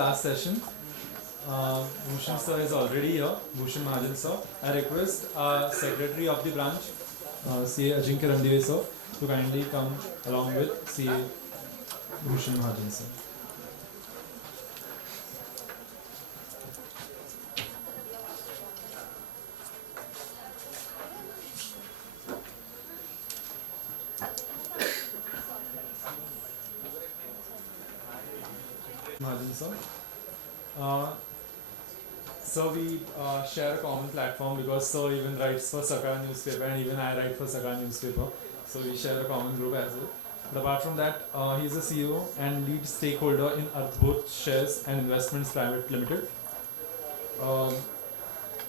last session. Bhushan sir is already here. Bhushan Mahajan sir. I request Secretary of the branch, CA Ajinkya Randive sir, to kindly come along with CA Bhushan Mahajan sir. Mahajan sir. Uh, so we share a common platform because sir even writes for Saka newspaper and even I write for Saka newspaper. So we share a common group as well. But apart from that, he is a CEO and lead stakeholder in Arthbot Shares and Investments Private Limited. Um,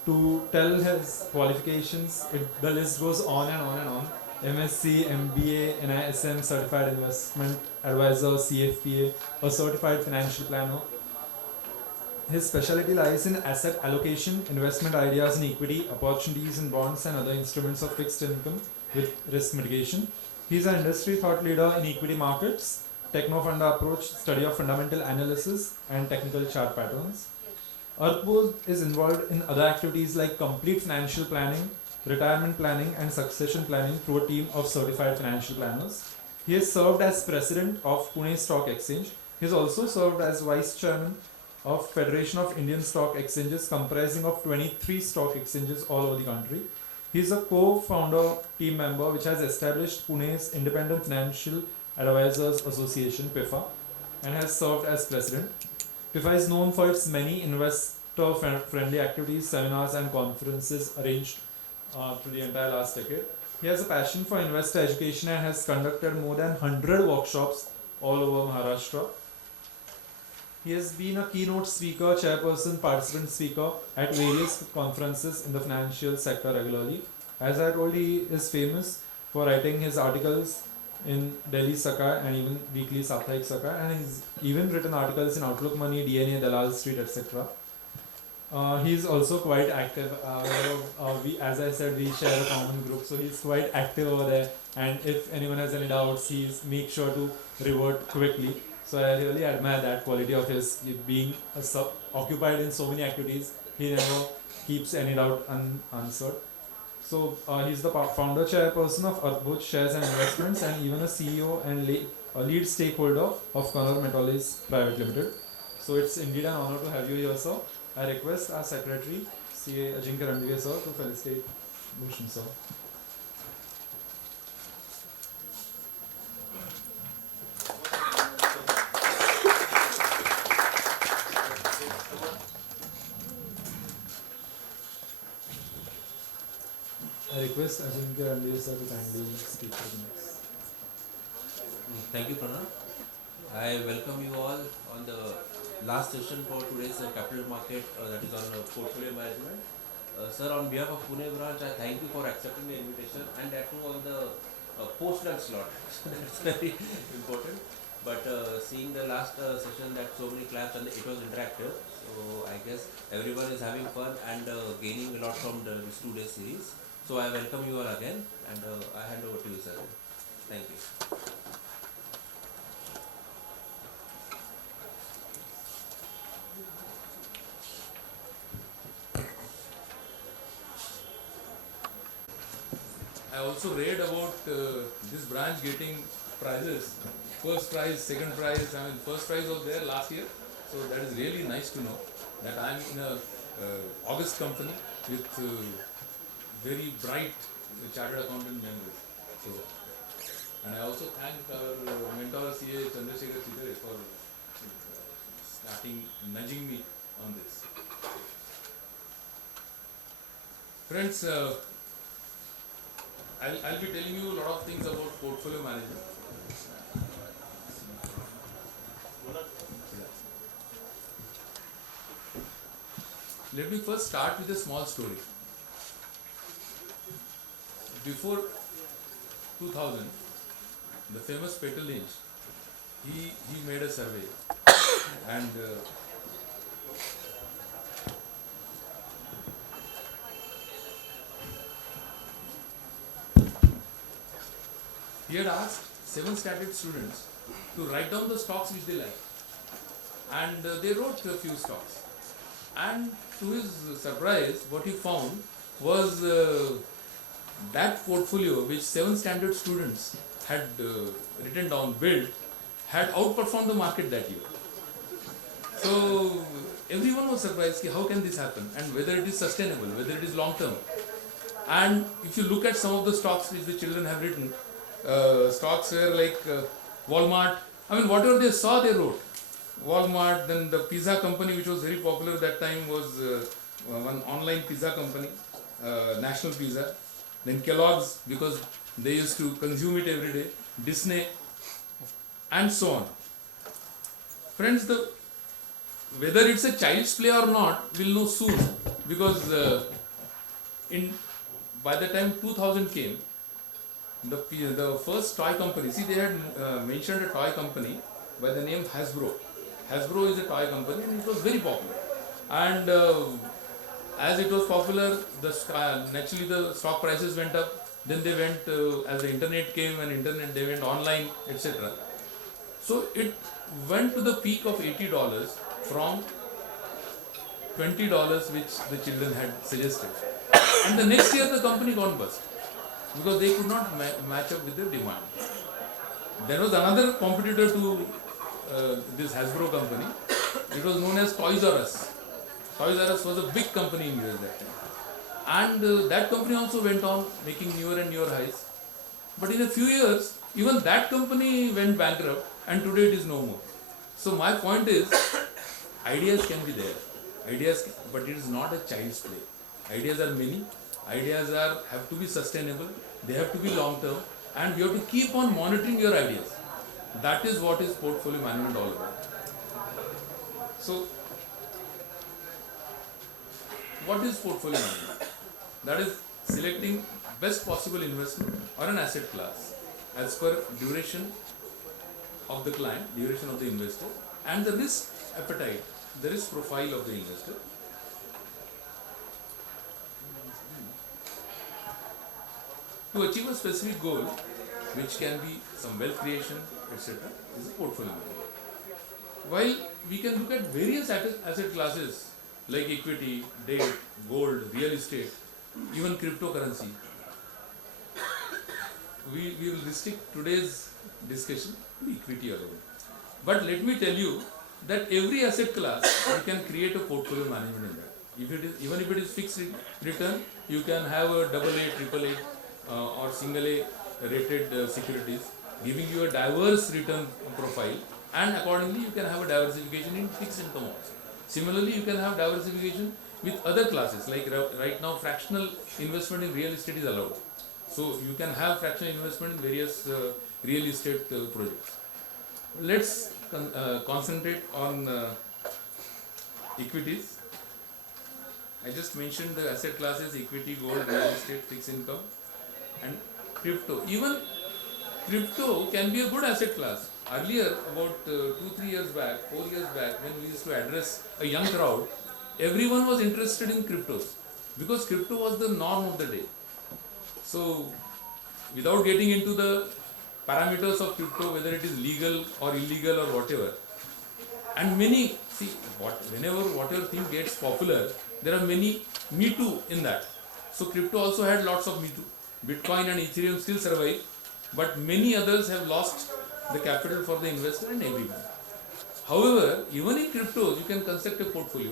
to tell his qualifications, the list goes on and on and on. MSc, MBA, NISM, Certified Investment Advisor, CFPA, a Certified Financial Planner. His specialty lies in asset allocation, investment ideas in equity, opportunities in bonds and other instruments of fixed income with risk mitigation. He is an industry thought leader in equity markets, techno-funda approach, study of fundamental analysis and technical chart patterns. Arthbot is involved in other activities like complete financial planning, retirement planning and succession planning through a team of certified financial planners. He has served as president of Pune Stock Exchange. He has also served as vice chairman of Federation of Indian Stock Exchanges comprising of 23 stock exchanges all over the country. He is a co-founder team member which has established Pune's Independent Financial Advisors Association PIFA and has served as president. PIFA is known for its many investor-friendly activities, seminars and conferences arranged through the entire last decade. He has a passion for investor education and has conducted more than 100 workshops all over Maharashtra. He has been a keynote speaker, chairperson, participant speaker at various conferences in the financial sector regularly. As I told, he is famous for writing his articles in Delhi Saka and even weekly Saptahik Saka, and he's even written articles in Outlook Money, DNA, Dalal Street, etc. He's also quite active. As I said, we share a common group, so he's quite active over there. And if anyone has any doubts, he's make sure to revert quickly. So I really admire that quality of his, being occupied in so many activities. He never keeps any doubt unanswered. So he's the founder chairperson of Arthbot Shares and Investments and even a CEO and a lead stakeholder of Connor Metallis Private Limited. So it's indeed an honor to have you here, sir. I request our secretary, CA Ajinkya Randive sir, to felicitate Bhushan sir. I request Ajinkya Randive sir to kindly speak for the next. Thank you, Pranav. I welcome you all on the last session for today's capital market, that is on portfolio management. Sir, on behalf of Pune branch, I thank you for accepting the invitation and that too on the post-lunch slot. So that's very important. But seeing the last session that so many claps and it was interactive, so I guess everyone is having fun and gaining a lot from this 2 day series. So I welcome you all again and I hand over to you, sir. Thank you. I also read about this branch getting prizes. First prize, second prize. I mean, first prize was there last year. So that is really nice to know that I am in a August company with very bright chartered accountant members. So, and I also thank our mentor CA Chandrasekhar Chidare for starting nudging me on this. Friends, I'll be telling you a lot of things about portfolio management. Let me first start with a small story. Before 2000, the famous Peter Lynch, he made a survey and he had asked 7 standard students to write down the stocks which they like. and they wrote a few stocks. And to his surprise, what he found was that portfolio which 7 standard students had written down, built, had outperformed the market that year. So everyone was surprised, how can this happen, and whether it is sustainable, whether it is long term. And if you look at some of the stocks which the children have written, stocks were like Walmart. I mean, whatever they saw, they wrote. Walmart, then the pizza company, which was very popular that time, was one online pizza company, National Pizza. Then Kellogg's, because they used to consume it every day. Disney, and so on. Friends, whether it's a child's play or not, we'll know soon, because by the time 2000 came, the first toy company, see, they had mentioned a toy company by the name Hasbro. Hasbro is a toy company, and it was very popular. And as it was popular, naturally the stock prices went up. Then they went, as the internet came, and they went online, etc. So it went to the peak of $80 from $20 which the children had suggested. And the next year the company gone bust, because they could not match up with the demand. There was another competitor to this Hasbro company. It was known as Toys R Us. Toys R Us was a big company in US that time. And that company also went on making newer and newer highs. But in a few years, even that company went bankrupt, and today it is no more. So my point is, ideas can be there. But it is not a child's play. Ideas are many. Ideas have to be sustainable. They have to be long term, and you have to keep on monitoring your ideas. That is what is portfolio management all about. So, what is portfolio management? That is selecting best possible investment or an asset class as per duration of the client, duration of the investor, and the risk appetite, the risk profile of the investor. To achieve a specific goal, which can be some wealth creation, etc., is a portfolio management. While we can look at various asset classes like equity, debt, gold, real estate, even cryptocurrency, we will restrict today's discussion to equity alone. But let me tell you that every asset class, you can create a portfolio management in that. Even if it is fixed return, you can have a AA, AAA, or single A rated securities, giving you a diverse return profile, and accordingly you can have a diversification in fixed income also. Similarly, you can have diversification with other classes, like right now fractional investment in real estate is allowed. So you can have fractional investment in various real estate projects. Let's concentrate on equities. I just mentioned the asset classes: equity, gold, real estate, fixed income, and crypto. Even crypto can be a good asset class. Earlier, about 2-3 years back, 4 years back, when we used to address a young crowd, everyone was interested in cryptos, because crypto was the norm of the day. So, without getting into the parameters of crypto, whether it is legal or illegal or whatever, and many, see, whatever thing gets popular, there are many Me Too in that. So crypto also had lots of Me Too. Bitcoin and Ethereum still survive, but many others have lost the capital for the investor and everyone. However, even in cryptos, you can construct a portfolio,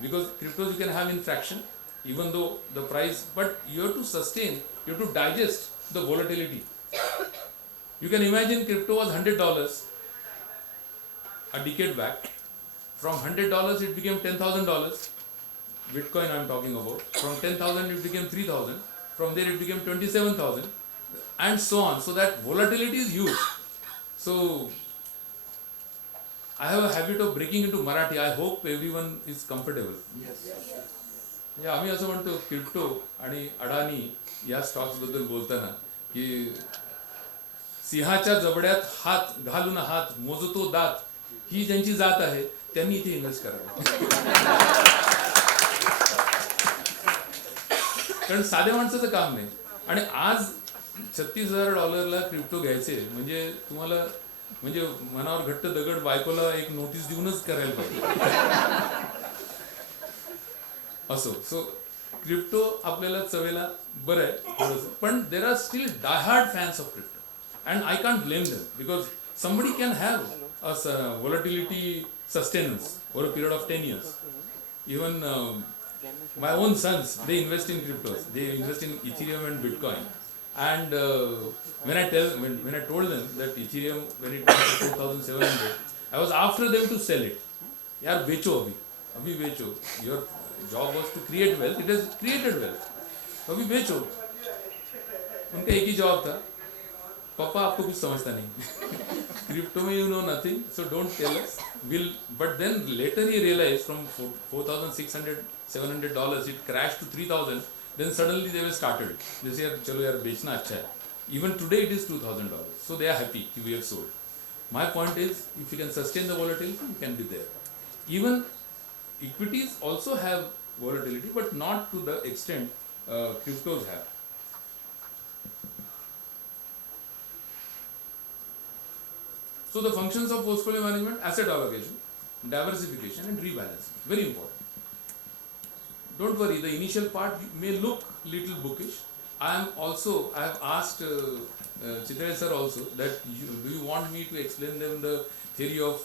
because cryptos you can have in fraction, even though the price, but you have to sustain, you have to digest the volatility. You can imagine crypto was $100 a decade back. From $100 it became $10,000. Bitcoin I am talking about. From 10,000 it became 3,000. From there it became 27,000, and so on. So that volatility is huge. So I have a habit of breaking into Marathi. I hope everyone is comfortable. Yes. या आम्ही असं म्हणतो crypto आणि अडानी या stocks बद्दल बोलताना की सिंहाच्या जबड्यात हात घालून हात मोजतो दात, ही ज्यांची जात आहे त्यांनी इथे इन्व्हेस्ट करावं. कारण साध्या माणसाचं काम नाही. आणि आज $36,000 क्रिप्टो घ्यायचे म्हणजे तुम्हाला म्हणजे मनावर घट्ट दगड बायकोला एक नोटीस देऊनच करायला पाहिजे असो. सो क्रिप्टो आपल्याला चवेला बरं आहे थोडंसं, पण there are still diehard fans of crypto and I can't blame them because somebody can have a volatility sustenance for a period of 10 years. Even my own sons, they invest in cryptos. They invest in Ethereum and Bitcoin. And when I told them that Ethereum, when it went to 4,700, I was after them to sell it. यार बेचो अभी बेचो. Your job was to create wealth. It has created wealth. अभी बेचो. उनका एक ही जवाब था, पापा आपको कुछ समझता नहीं. Crypto में you know nothing, so don't tell us. But then later he realized from $4,600, $700 it crashed to 3,000. Then suddenly they were started. They say चलो यार बेचना अच्छा है. Even today it is $2,000. So they are happy we have sold. My point is, if you can sustain the volatility, you can be there. Even equities also have volatility, but not to the extent cryptos have. So the functions of portfolio management: asset allocation, diversification and rebalancing. Very important. Don't worry, the initial part may look little bookish. I have asked Chitra sir also that do you want me to explain them the theory of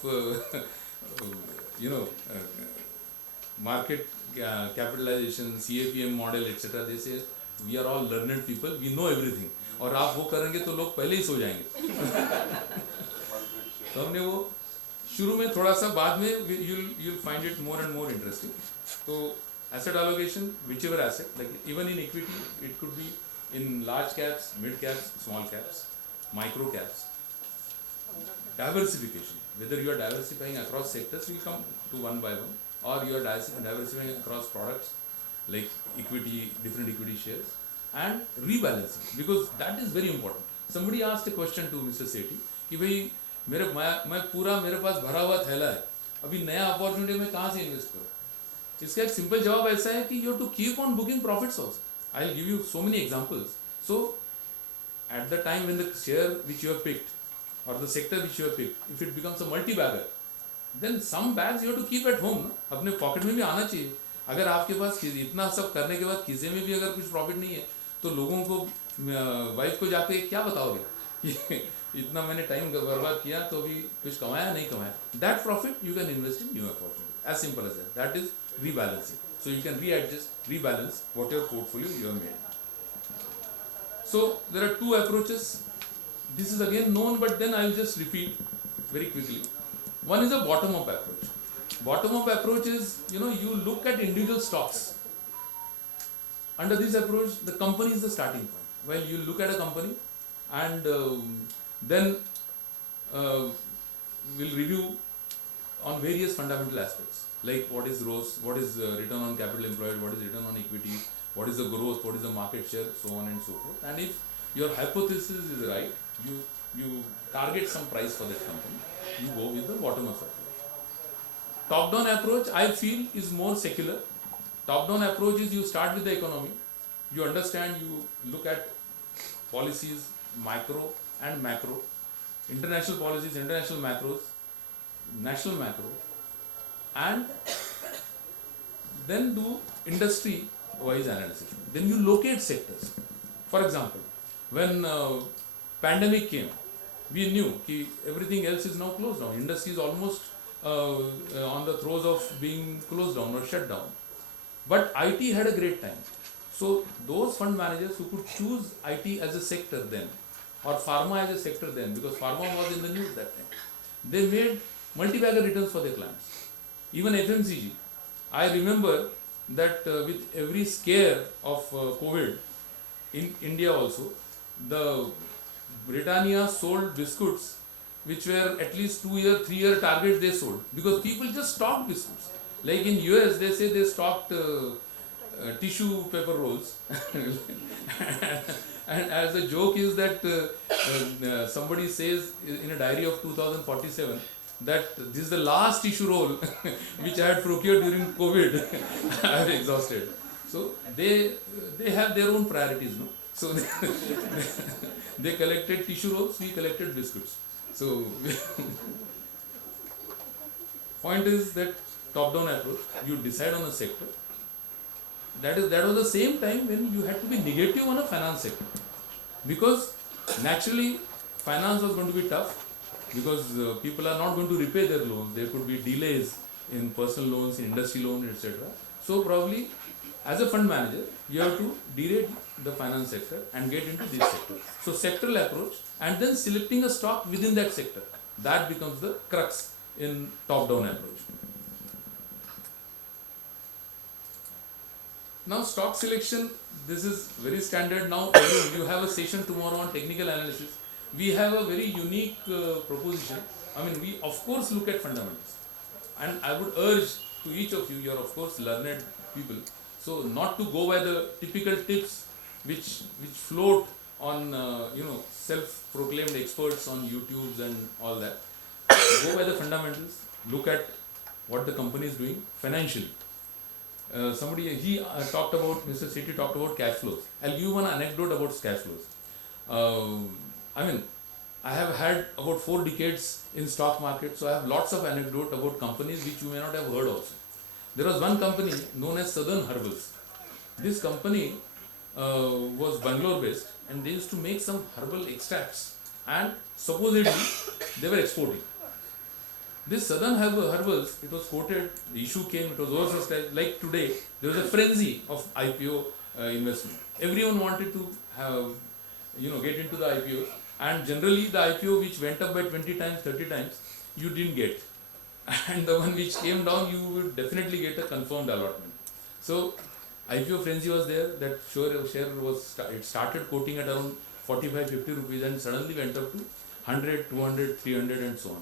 market capitalization, CAPM model, etc. They say we are all learned people, we know everything. और आप वो करेंगे तो लोग पहले ही सो जाएंगे. तो हमने वो शुरू में थोड़ा सा, बाद में you'll find it more and more interesting. तो asset allocation, whichever asset, like even in equity, it could be in large caps, mid caps, small caps, micro caps. Diversification, whether you are diversifying across sectors, we come to one by one, or you are diversifying across products like equity, different equity shares, and rebalancing, because that is very important. Somebody asked a question to Mr. Sethi कि भाई मेरे पास भरा हुआ थैला है, अभी नया opportunity में कहाँ से इन्वेस्ट करूँ. इसका एक सिंपल जवाब ऐसा है कि you have to keep on booking profits also. I will give you so many examples. So at the time when the share which you have picked or the sector which you have picked, if it becomes a multibagger, then some bags you have to keep at home. अपने pocket में भी आना चाहिए. अगर आपके पास इतना सब करने के बाद खिसे में भी अगर कुछ प्रॉफिट नहीं है, तो लोगों को, वाइफ को जाके क्या बताओगे इतना मैंने टाइम बर्बाद किया तो अभी कुछ कमाया नहीं कमाया. That profit you can invest in new opportunity. As simple as that. That is rebalancing. So you can rebalance whatever portfolio you have made. So there are two approaches. This is again known, but then I will just repeat very quickly. One is a bottom up approach. Bottom up approach is, you look at individual stocks. Under this approach, the company is the starting point. Well, you look at a company and then we'll review on various fundamental aspects, like what is ROS, what is return on capital employed, what is return on equity, what is the growth, what is the market share, so on and so forth. And if your hypothesis is right, you target some price for that company, you go with the bottom up approach. Top down approach, I feel, is more secular. Top down approach is you start with the economy, you understand, you look at policies, micro and macro, international policies, international macros, national macro, and then do industry wise analysis. Then you locate sectors. For example, when pandemic came, we knew that everything else is now closed down. Industry is almost on the throes of being closed down or shut down. But IT had a great time. So those fund managers who could choose IT as a sector then, or pharma as a sector then, because pharma was in the news that time, they made multi-bagger returns for their clients. Even FMCG. I remember that with every scare of COVID in India also, the Britannia sold biscuits which were at least 2-year, 3-year targets they sold, because people just stocked biscuits. Like in US, they say they stocked tissue paper rolls. And as a joke is that somebody says in a diary of 2047 that this is the last tissue roll which I had procured during COVID. I have exhausted. So they have their own priorities, no? So they collected tissue rolls, we collected biscuits. So point is that top-down approach. You decide on a sector. That was the same time when you had to be negative on a finance sector, because naturally finance was going to be tough, because people are not going to repay their loans. There could be delays in personal loans, in industry loans, etc. So probably as a fund manager, you have to derate the finance sector and get into this sector. So sectoral approach and then selecting a stock within that sector, that becomes the crux in top-down approach. Now stock selection, this is very standard now. You have a session tomorrow on technical analysis. We have a very unique proposition. I mean, we of course look at fundamentals, and I would urge to each of you, you are of course learned people, so not to go by the typical tips which float on self-proclaimed experts on YouTubes and all that. Go by the fundamentals. Look at what the company is doing financially. Talked about, Mr. Sethi talked about cash flows. I'll give one anecdote about cash flows. I have had about 4 decades in stock market, so I have lots of anecdote about companies which you may not have heard also. There was one company known as Southern Herbals. This company was Bangalore based, and they used to make some herbal extracts, and supposedly they were exporting. This Southern Herbals, it was quoted, the issue came, it was oversubscribed. Like today, there was a frenzy of IPO investment. Everyone wanted to have, get into the IPO, and generally the IPO which went up by 20 times, 30 times, you didn't get. And the one which came down, you would definitely get a confirmed allotment. So IPO frenzy was there, that share was, it started quoting at around 45-50 rupees and suddenly went up to 100, 200, 300 and so on.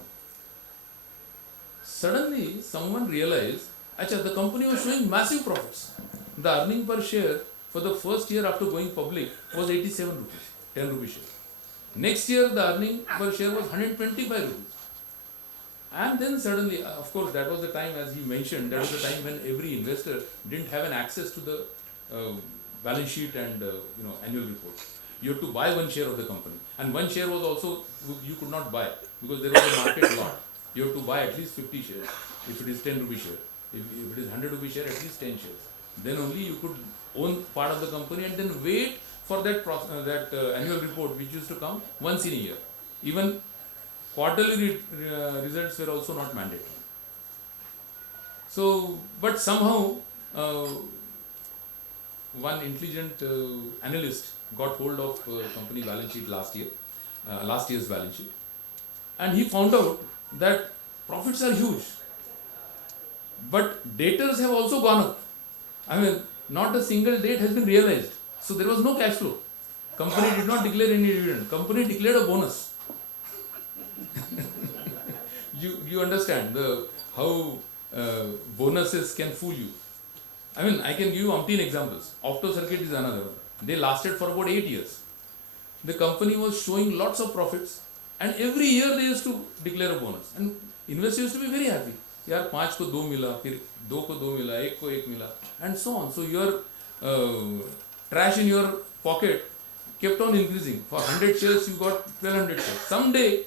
Suddenly someone realized, the company was showing massive profits. The earning per share for the first year after going public was 87 rupees, 10 rupees share. Next year the earning per share was 125 rupees. And then suddenly, of course, that was the time, as he mentioned, that was the time when every investor didn't have an access to the balance sheet and annual report. You have to buy one share of the company, and one share was also, you could not buy because there was a market lot. You have to buy at least 50 shares if it is 10 rupee share. If it is 100 rupee share, at least 10 shares. Then only you could own part of the company and then wait for that annual report which used to come once in a year. Even quarterly results were also not mandatory. So, but somehow one intelligent analyst got hold of company balance sheet last year's balance sheet, and he found out that profits are huge, but debtors have also gone up. Not a single debt has been realized, so there was no cash flow. Company did not declare any dividend. Company declared a bonus. You understand how bonuses can fool you. I can give you umpteen examples. Opto Circuit is another one. They lasted for about 8 years. The company was showing lots of profits, and every year they used to declare a bonus. And investors used to be very happy. Yaar, 5 ko 2 mila, fir 2 ko 2 mila, 1 ko 1 mila, and so on. So your trash in your pocket kept on increasing. For 100 shares, you got 1200 shares. Someday,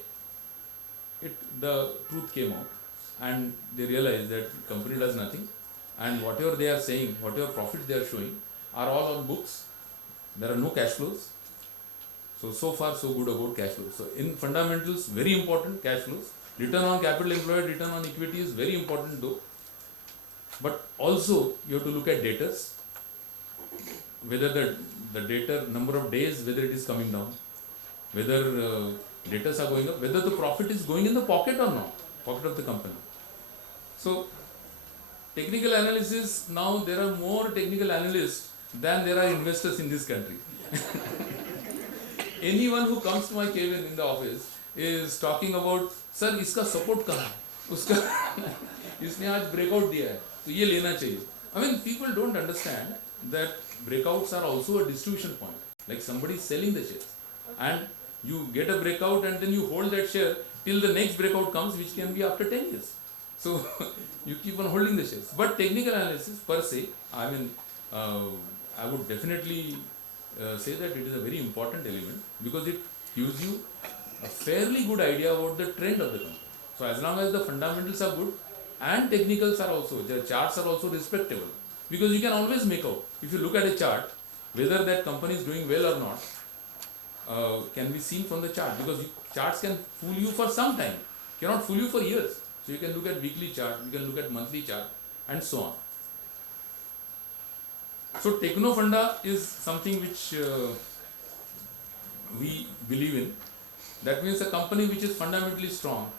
the truth came out, and they realized that company does nothing, and whatever they are saying, whatever profits they are showing, are all on books. There are no cash flows. So far so good about cash flows. So in fundamentals, very important, cash flows. Return on capital employed, return on equity is very important though. But also you have to look at debtors, whether the debtor number of days, whether it is coming down, whether debtors are going up, whether the profit is going in the pocket or not, pocket of the company. So technical analysis, now there are more technical analysts than there are investors in this country. Anyone who comes to my cabin in the office is talking about, sir, इसका support कहाँ है? उसका इसने आज breakout दिया है, तो ये लेना चाहिए. People don't understand that breakouts are also a distribution point. Like somebody is selling the shares, and you get a breakout and then you hold that share till the next breakout comes, which can be after 10 years. So you keep on holding the shares. But technical analysis per se, I would definitely say that it is a very important element, because it gives you a fairly good idea about the trend of the company. So as long as the fundamentals are good and technicals are also, the charts are also respectable, because you can always make out, if you look at a chart, whether that company is doing well or not, can be seen from the chart, because charts can fool you for some time, cannot fool you for years. So you can look at weekly chart, you can look at monthly chart, and so on. So Techno Funda is something which we believe in. That means a company which is fundamentally strong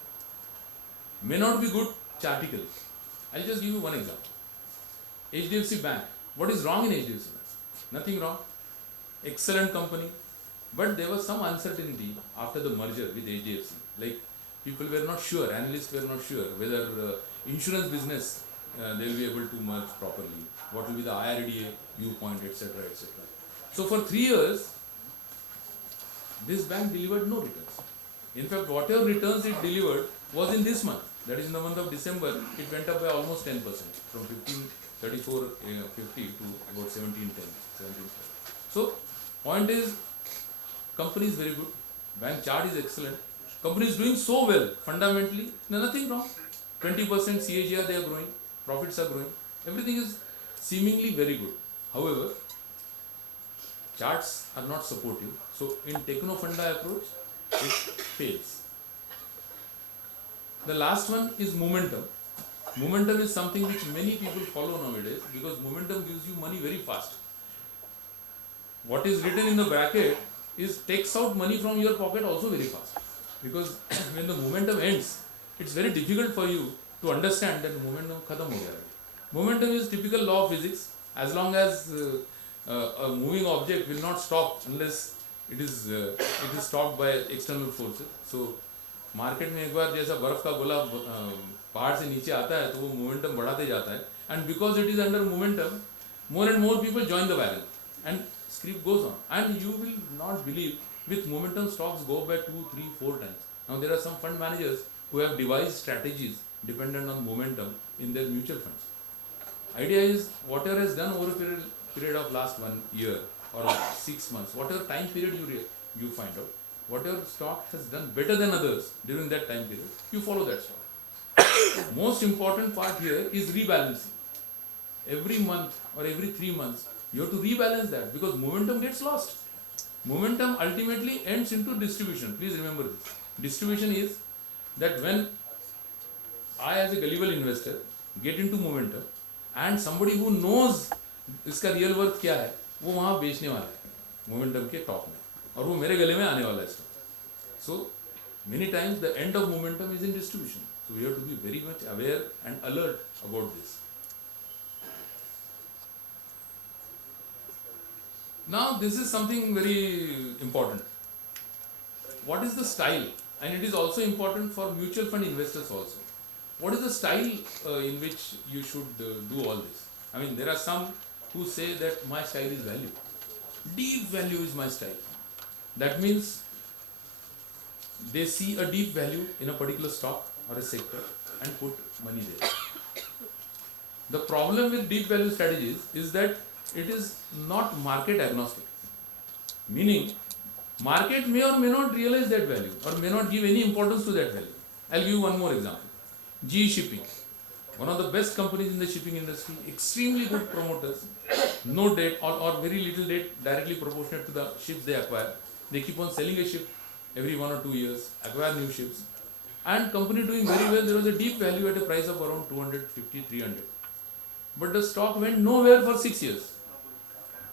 may not be good chartically. I'll just give you one example. HDFC Bank. What is wrong in HDFC Bank? Nothing wrong. Excellent company. But there was some uncertainty after the merger with HDFC. Like people were not sure, analysts were not sure whether insurance business they will be able to merge properly. What will be the IRDA viewpoint, etc., etc. So for 3 years, this bank delivered no returns. In fact, whatever returns it delivered was in this month. That is in the month of December, it went up by almost 10%, from 1534.50 to about 1710. 17. So, point is, company is very good, bank chart is excellent, company is doing so well, fundamentally, nothing wrong. 20% CAGR they are growing, profits are growing, everything is seemingly very good. However, charts are not supportive. So in Techno Funda approach, it fails. The last one is momentum. Momentum is something which many people follow nowadays, because momentum gives you money very fast. What is written in the bracket is takes out money from your pocket also very fast. Because when the momentum ends, it's very difficult for you to understand that momentum khatam ho gaya. Momentum is typical law of physics. As long as a moving object will not stop unless it is stopped by external forces. So market में एक बार जैसा बर्फ का गोला पहाड़ से नीचे आता है तो वो मोमेंटम बढ़ाते जाता है, and because it is under momentum more and more people join the wagon and script goes on, and you will not believe with momentum stocks go by 2, 3, 4 times. Now there are some fund managers who have devised strategies dependent on momentum in their mutual funds. Idea is whatever is done over a period of last 1 year or 6 months, whatever time period you find out, whatever stock has done better than others during that time period, you follow that stock. Most important part here is rebalancing. Every month or every 3 months, you have to rebalance that, because momentum gets lost. Momentum ultimately ends into distribution. Please remember this. Distribution is that when I as a gullible investor get into momentum and somebody who knows इसका real worth क्या है वो वहाँ बेचने वाला है momentum के top में, और वो मेरे गले में आने वाला है stock. So many times the end of momentum is in distribution. So we have to be very much aware and alert about this. Now this is something very important. What is the style? And it is also important for mutual fund investors also. What is the style in which you should do all this? I mean, there are some who say that my style is value. Deep value is my style. That means they see a deep value in a particular stock or a sector and put money there. The problem with deep value strategies is that it is not market agnostic. Meaning, market may or may not realize that value or may not give any importance to that value. I'll give you one more example. GE Shipping, one of the best companies in the shipping industry, extremely good promoters, no debt or very little debt directly proportionate to the ships they acquire. They keep on selling a ship every 1 or 2 years, acquire new ships, and company doing very well. There was a deep value at a price of around 250, 300. But the stock went nowhere for 6 years.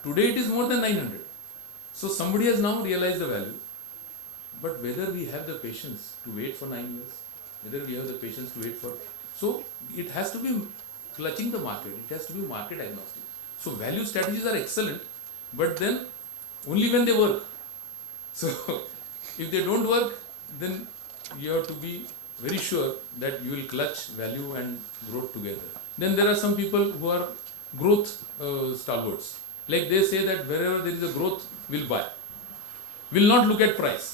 Today it is more than 900. So somebody has now realized the value. But whether we have the patience to wait for 9 years, whether we have the patience to wait for... So it has to be clutching the market. It has to be market agnostic. So value strategies are excellent, but then only when they work. So if they don't work, then you have to be very sure that you will clutch value and growth together. Then there are some people who are growth stalwarts. Like they say that wherever there is a growth, we'll buy. Will not look at price.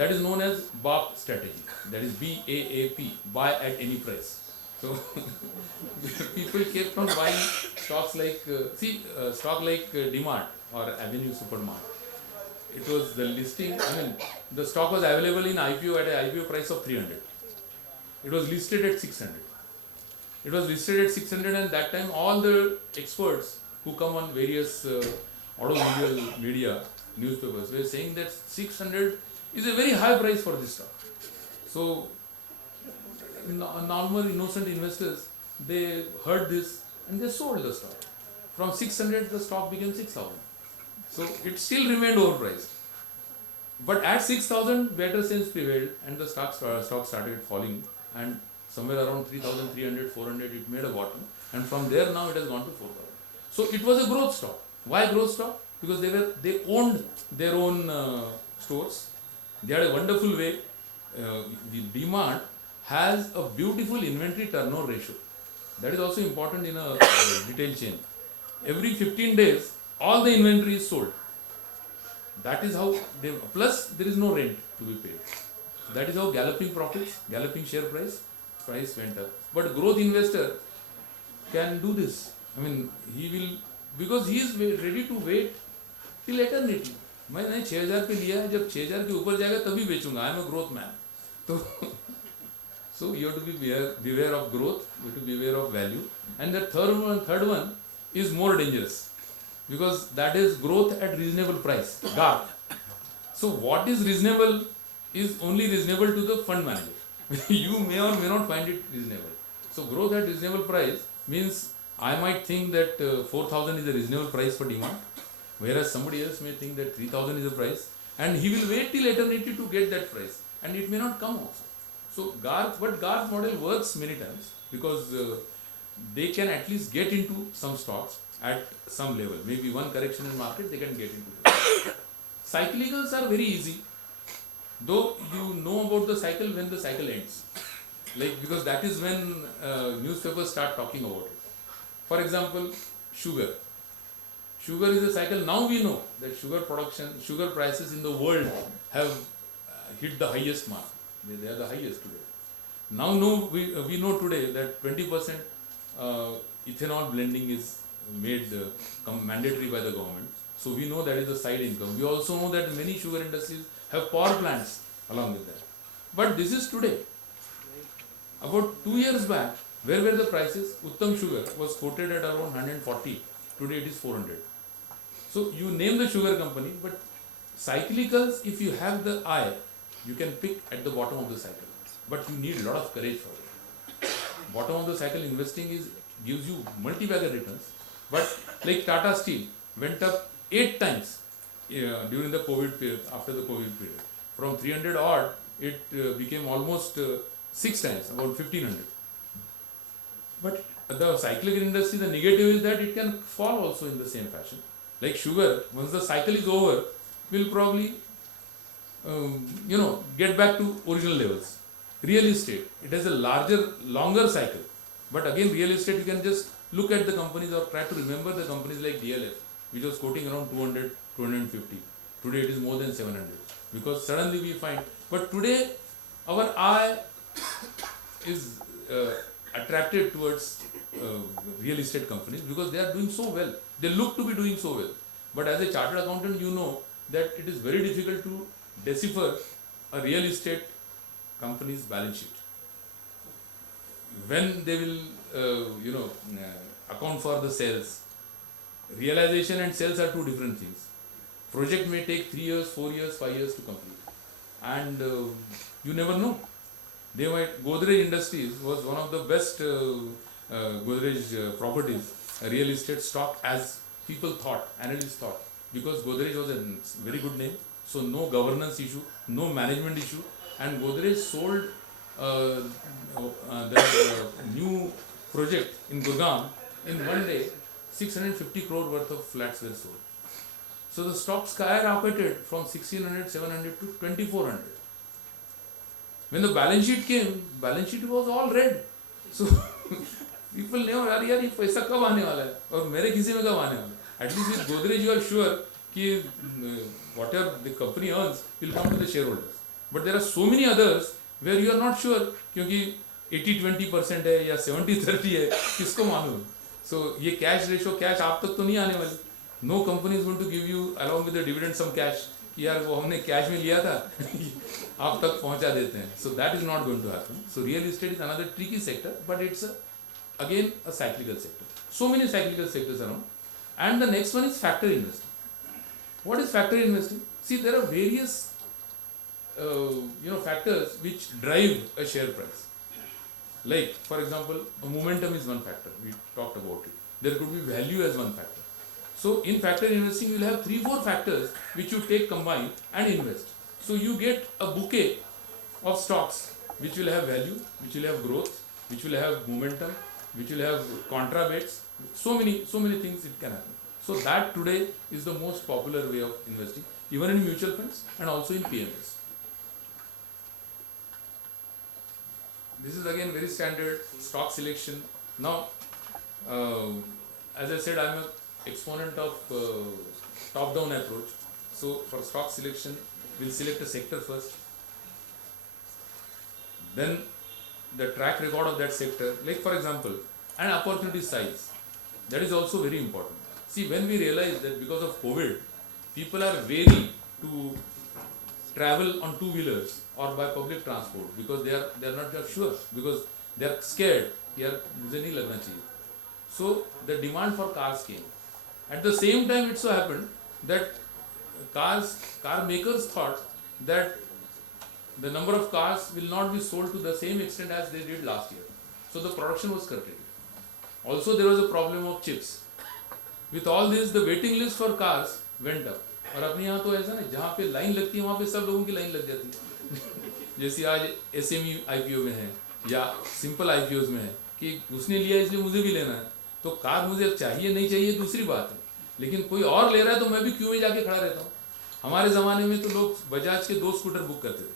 That is known as BAP strategy. That is BAAP, buy at any price. So people kept on buying stocks like, stock like DMart or Avenue Supermart. it was the listing, I mean, the stock was available in IPO at an IPO price of 300. It was listed at 600. It was listed at 600, and that time all the experts who come on various automobile media, newspapers, were saying that 600 is a very high price for this stock. So, normal innocent investors, they heard this and they sold the stock. From 600, the stock became 6,000. So, it still remained overpriced. But at 6,000, better sense prevailed, and the stock started falling, and somewhere around 3,300, 400, it made a bottom, and from there now it has gone to 4,000. So it was a growth stock. Why growth stock? Because they owned their own stores. They had a wonderful way. The DMart has a beautiful inventory turnover ratio. That is also important in a retail chain. Every 15 days, all the inventory is sold. That is how they, plus there is no rent to be paid. That is how galloping profits, galloping share price went up. But growth investor can do this. I mean, he will, because he is ready to wait till eternity. मैंने 6,000 पे लिया है, जब 6,000 के ऊपर जाएगा तभी बेचूंगा. I am a growth man. तो so you have to be beware of growth. You have to be aware of value. And the third one is more dangerous, because that is growth at reasonable price. GARP. So what is reasonable is only reasonable to the fund manager. You may or may not find it reasonable. So growth at reasonable price means I might think that 4,000 is a reasonable price for demand, whereas somebody else may think that 3,000 is a price, and he will wait till eternity to get that price, and it may not come also. So GARP model works many times because they can at least get into some stocks at some level. Maybe one correction in market they can get into it. Cyclicals are very easy, though you know about the cycle when the cycle ends. Like, because that is when newspapers start talking about it. For example, sugar. Sugar is a cycle. Now we know that sugar prices in the world have hit the highest mark. They are the highest today. Now we know today that 20% ethanol blending is made mandatory by the government. So we know that is a side income. We also know that many sugar industries have power plants along with that. But this is today. About 2 years back, where were the prices? Uttam sugar was quoted at around 140. Today it is 400. So you name the sugar company, but cyclicals, if you have the eye, you can pick at the bottom of the cycle. But you need a lot of courage for it. Bottom of the cycle investing gives you multi-bagger returns. But like Tata Steel went up 8 times during the COVID period, after the COVID period. From 300 odd, it became almost 6 times, about 1,500. But the cyclical industry, the negative is that it can fall also in the same fashion. Like sugar, once the cycle is over, will probably get back to original levels. Real estate, it has a longer cycle. But again, real estate, you can just look at the companies or try to remember the companies like DLF, which was quoting around 200, 250. Today it is more than 700. Because suddenly we find, but today our eye is attracted towards real estate companies because they are doing so well. They look to be doing so well. But as a chartered accountant, you know that it is very difficult to decipher a real estate company's balance sheet. When they will, account for the sales. Realization and sales are two different things. Project may take 3 years, 4 years, 5 years to complete. And you never know. Godrej Industries was one of the best Godrej properties, real estate stock, as people thought, analysts thought, because Godrej was a very good name, so no governance issue, no management issue, and Godrej sold the new project in Gurgaon in one day. 650 crore worth of flats were sold. So the stock skyrocketed from 1,600, 700 to 2,400. When the balance sheet came, balance sheet was all red. So people know, यार ये पैसा कब आने वाला है और मेरे खिसे में कब आने वाला है. At least with Godrej you are sure कि whatever the company earns will come to the shareholders. But there are so many others where you are not sure क्योंकि 80-20% है या 70-30 है, किसको मालूम. So ये cash ratio, cash आप तक तो नहीं आने वाली. No company is going to give you along with the dividend some cash कि यार वो हमने कैश में लिया था आप तक पहुंचा देते हैं. So that is not going to happen. So real estate is another tricky sector, but it's again a cyclical sector. So many cyclical sectors around. And the next one is factor investing. What is factor investing? See, there are various factors which drive a share price. Like, for example, momentum is one factor. We talked about it. There could be value as one factor. So, in factor investing, you will have 3-4 factors which you take combined and invest. So, you get a bouquet of stocks which will have value, which will have growth, which will have momentum, which will have contra bets. So many things it can happen. So, that today is the most popular way of investing, even in mutual funds and also in PMS. This is again very standard stock selection. Now, as I said, I am an exponent of top-down approach. So, for stock selection, we will select a sector first. Then, the track record of that sector, like for example, an opportunity size. That is also very important. See, when we realize that because of COVID, people are wary to travel on two-wheelers or by public transport because they are not just sure, because they are scared. यार मुझे नहीं लगना चाहिए. So the demand for cars came. At the same time, it so happened that car makers thought that the number of cars will not be sold to the same extent as they did last year. So the production was curtailed. Also, there was a problem of chips. With all this, the waiting list for cars went up. और अपने यहाँ तो ऐसा नहीं, जहाँ पे line लगती है वहाँ पे सब लोगों की लाइन लग जाती है. जैसे आज SME IPO में है या सिंपल IPOs में है कि उसने लिया इसलिए मुझे भी लेना है. तो कार मुझे चाहिए नहीं चाहिए दूसरी बात है, लेकिन कोई और ले रहा है तो मैं भी क्यों में जाके खड़ा रहता हूँ. हमारे ज़माने में तो लोग बजाज के 2 स्कूटर बुक करते थे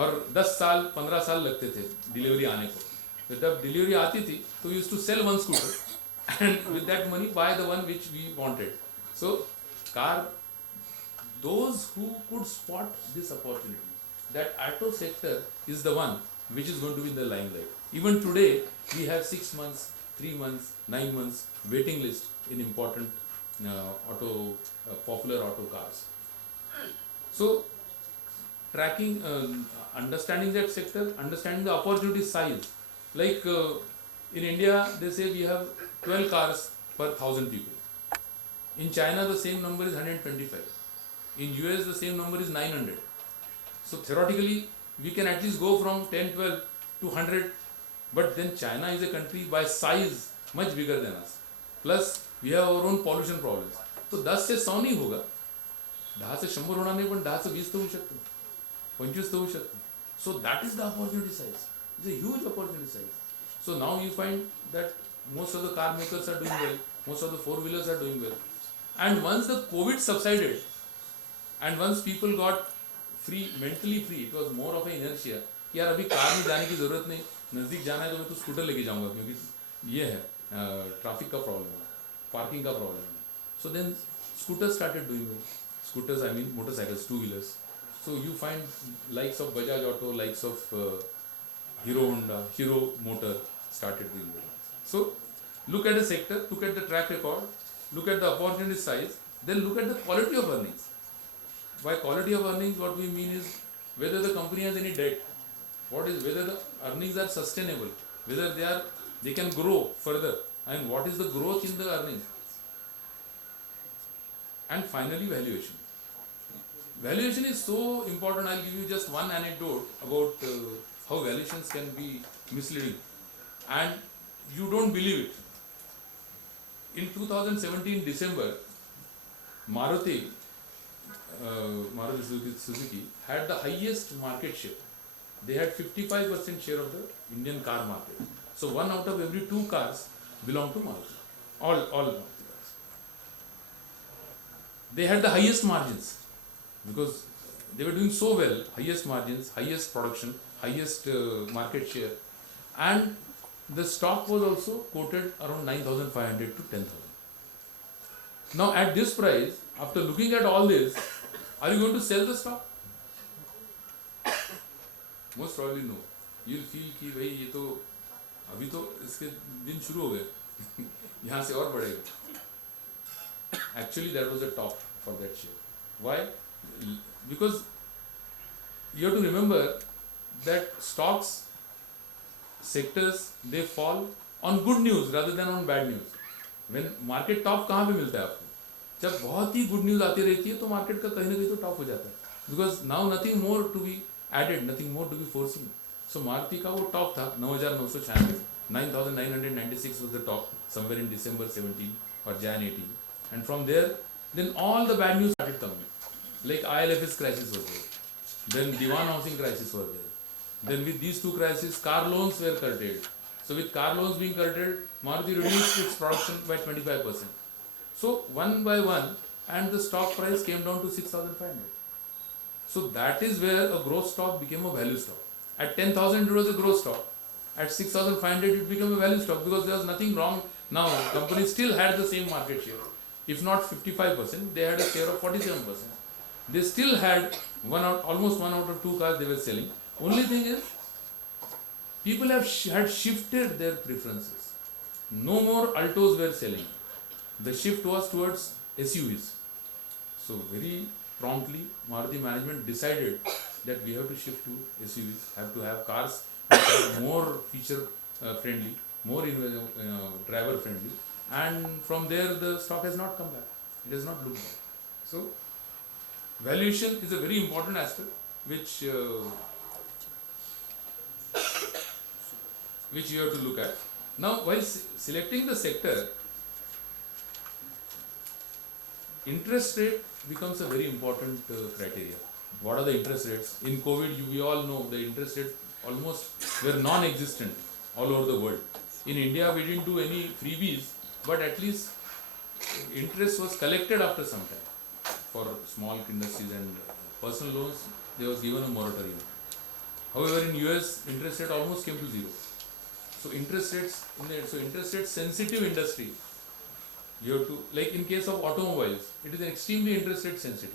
और 10 साल 15 साल लगते थे डिलीवरी आने को. तो जब डिलीवरी आती थी तो use to sell 1 scooter and with that money buy the one which we wanted. So car, those who could spot this opportunity, that auto sector is the one which is going to be in the limelight. Even today we have 6 months, 3 months, 9 months waiting list in important popular auto cars. So tracking, understanding that sector, understanding the opportunity size. Like in India, they say we have 12 cars per 1,000 people. In China, the same number is 125. In US, the same number is 900. So theoretically, we can at least go from 10, 12 to 100. But then China is a country by size much bigger than us. Plus, we have our own pollution problems. So 10 से 100 नहीं होगा, 10 से 100 होना नहीं, पण 10 से 20 तो होऊ शकतो, 25 तो होऊ शकतो. So that is the opportunity size. It's a huge opportunity size. So now you find that most of the car makers are doing well, most of the four-wheelers are doing well. And once the COVID subsided, and once people got free, mentally free, it was more of an inertia. यार अभी car में जाने की ज़रूरत नहीं, नज़दीक जाना है तो मैं तो स्कूटर लेके जाऊँगा क्योंकि ये है ट्रैफिक का प्रॉब्लम है, पार्किंग का प्रॉब्लम है. So then scooters started doing well. Scooters, I mean motorcycles, two-wheelers. So you find likes of Bajaj Auto, likes of Hero Honda, Hero Motor started doing well. So look at the sector, look at the track record, look at the opportunity size, then look at the quality of earnings. By quality of earnings, what we mean is whether the company has any debt, whether the earnings are sustainable, whether they can grow further, and what is the growth in the earnings. And finally, valuation. Valuation is so important. I'll give you just one anecdote about how valuations can be misleading, and you don't believe it. In 2017 December, Maruti Suzuki had the highest market share. They had 55% share of the Indian car market. So 1 out of every 2 cars belonged to Maruti. All Maruti cars. They had the highest margins because they were doing so well. Highest margins, highest production, highest market share, and the stock was also quoted around 9,500 to 10,000. Now at this price, after looking at all this, are you going to sell the stock? Most probably no. You'll feel कि भाई ये तो अभी तो इसके दिन शुरू हो गए, यहाँ से और बढ़ेगा. Actually, that was the top for that share. Why? Because you have to remember that stocks sectors they fall on good news rather than on bad news. When market top कहाँ पे मिलता है आपको? जब बहुत ही गुड न्यूज़ आती रहती है तो मार्केट का कहीं ना कहीं तो टॉप हो जाता है. Because now nothing more to be added, nothing more to be forcing. So Maruti का वो टॉप था 9,996, 9,996 was the top somewhere in December 17 or Jan 18, and from there then all the bad news started coming. Like ILFS crisis was there, then Diwan housing crisis was there. Then with these two crises, car loans were curtailed. So with car loans being curtailed, Maruti reduced its production by 25%. So one by one, and the stock price came down to 6,500. So that is where a growth stock became a value stock. At 10,000 it was a growth stock. At 6,500 it became a value stock because there was nothing wrong. Now company still had the same market share. If not 55%, they had a share of 47%. They still had almost one out of two cars they were selling. Only thing is, people had shifted their preferences. No more Altos were selling. The shift was towards SUVs. So very promptly, Maruti management decided that we have to shift to SUVs, have to have cars which are more feature friendly, more driver friendly, and from there the stock has not come back. It has not looked back. So valuation is a very important aspect which you have to look at. Now, while selecting the sector, interest rate becomes a very important criteria. What are the interest rates? In COVID, we all know the interest rate almost were non-existent all over the world. In India, we didn't do any freebies, but at least interest was collected after some time. For small industries and personal loans, there was given a moratorium. However, in US, interest rate almost came to zero. So interest rate sensitive industry, you have to, like in case of automobiles, it is extremely interest rate sensitive.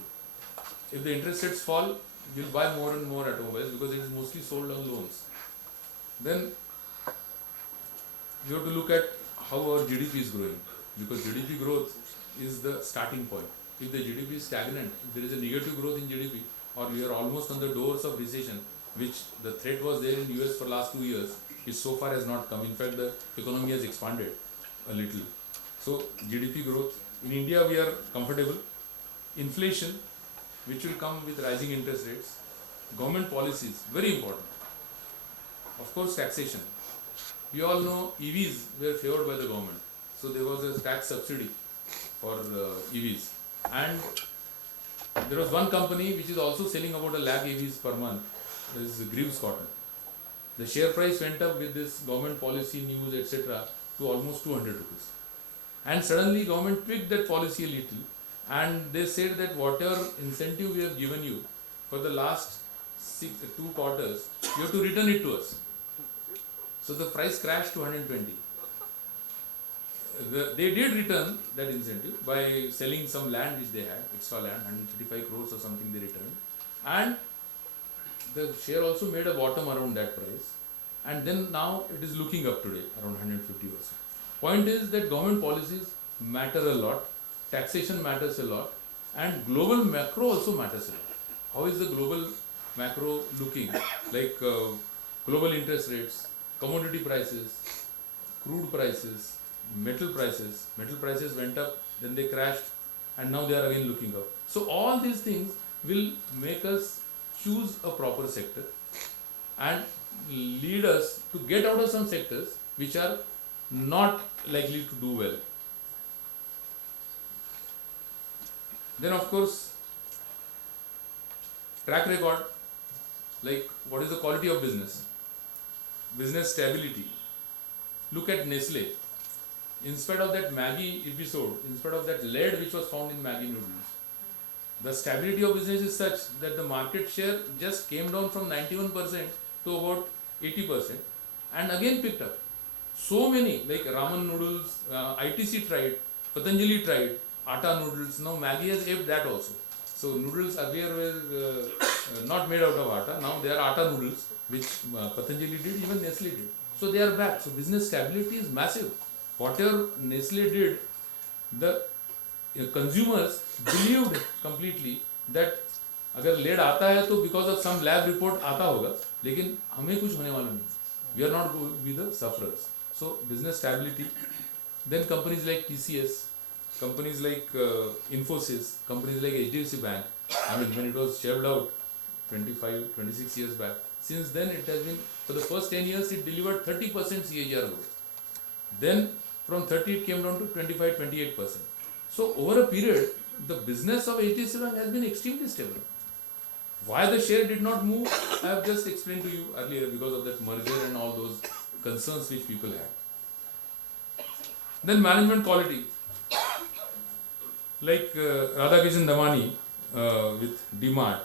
If the interest rates fall, you'll buy more and more automobiles because it is mostly sold on loans. Then you have to look at how our GDP is growing, because GDP growth is the starting point. If the GDP is stagnant, if there is a negative growth in GDP, or we are almost on the doors of recession, which the threat was there in US for last 2 years, which so far has not come. In fact, the economy has expanded a little. So GDP growth. In India, we are comfortable. Inflation, which will come with rising interest rates. Government policies, very important. Of course, taxation. We all know EVs were favored by the government. So there was a tax subsidy for EVs. And there was one company which is also selling about 1 lakh EVs per month. This is Greaves Cotton. The share price went up with this government policy news, etc., to almost 200 rupees. And suddenly government tweaked that policy a little, and they said that whatever incentive we have given you for the last 2 quarters, you have to return it to us. So the price crashed to 120. They did return that incentive by selling some land which they had, extra land, 135 crores or something they returned. And the share also made a bottom around that price. And then now it is looking up today, around 150 or so. Point is that government policies matter a lot, taxation matters a lot, and global macro also matters a lot. How is the global macro looking? Like global interest rates, commodity prices, crude prices, metal prices. Metal prices went up, then they crashed, and now they are again looking up. So all these things will make us choose a proper sector and lead us to get out of some sectors which are not likely to do well. Then of course, track record, like what is the quality of business, business stability. Look at Nestle. In spite of that Maggie episode, in spite of that lead which was found in Maggie noodles, the stability of business is such that the market share just came down from 91% to about 80% and again picked up. So many, like ramen noodles, ITC tried, Patanjali tried, atta noodles, now Maggie has aped that also. So noodles earlier were not made out of atta, now they are atta noodles, which Patanjali did, even Nestle did. So they are back. So business stability is massive. Whatever Nestle did, the consumers believed completely that अगर lead आता है तो because of some lab report आता होगा, लेकिन हमें कुछ होने वाला नहीं. We are not be the sufferers. So business stability. Then companies like TCS, companies like Infosys, companies like HDFC Bank. I mean, when it was shelved out 26 years back, since then it has been, for the first 10 years, it delivered 30% CAGR growth. Then from 30 it came down to 25-28%. So over a period, the business of HDFC Bank has been extremely stable. Why the share did not move, I have just explained to you earlier, because of that merger and all those concerns which people had. Then management quality. Like Radhakishan Damani with DMart,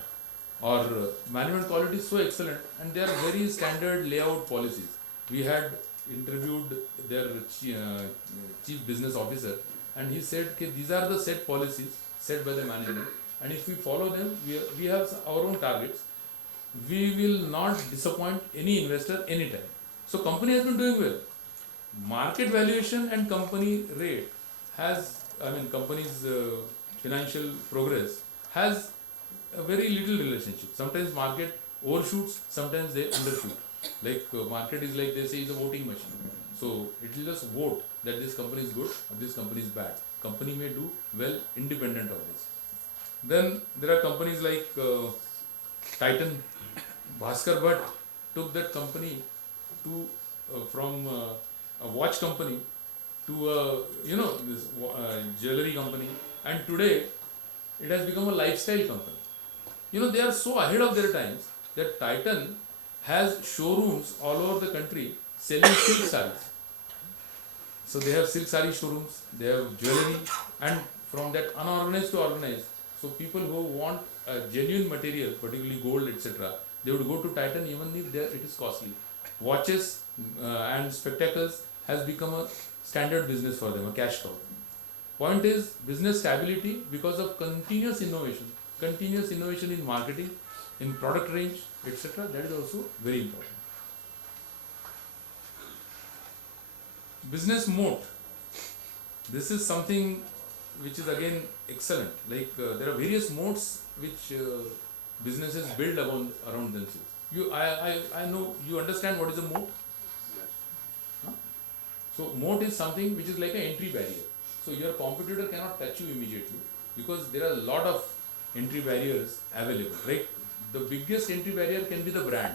or management quality is so excellent, and they are very standard layout policies. We had interviewed their chief business officer, and he said that these are the set policies set by the management, and if we follow them, we have our own targets. We will not disappoint any investor anytime. So company has been doing well. Market valuation and company rate has, I mean, company's financial progress has a very little relationship. Sometimes market overshoots, sometimes they undershoot. Like market is like they say is a voting machine. So it will just vote that this company is good or this company is bad. Company may do well independent of this. Then there are companies like Titan. Bhaskar Bhatt took that company to from a watch company to a this jewelry company, and today it has become a lifestyle company. They are so ahead of their times that Titan has showrooms all over the country selling silk sarees. So they have silk saree showrooms, they have jewelry, and from that unorganized to organized. So people who want a genuine material, particularly gold, etc., they would go to Titan even if it is costly. Watches and spectacles has become a standard business for them, a cash cow. Point is business stability because of continuous innovation in marketing, in product range, etc. That is also very important. Business moat. This is something which is again excellent. Like there are various moats which businesses build around themselves. I know you understand what is a moat. Huh? So moat is something which is like an entry barrier. So your competitor cannot touch you immediately because there are a lot of entry barriers available. Right? The biggest entry barrier can be the brand.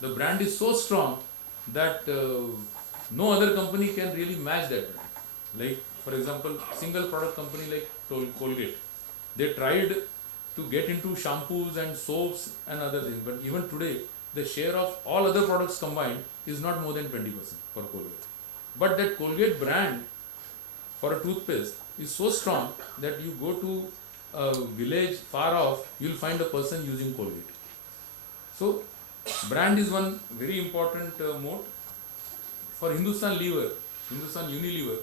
The brand is so strong that no other company can really match that brand. Like for example, single product company like Colgate, they tried to get into shampoos and soaps and other things, but even today the share of all other products combined is not more than 20% for Colgate. But that Colgate brand for a toothpaste is so strong that you go to a village far off, you will find a person using Colgate. So brand is one very important moat. For Hindustan Unilever,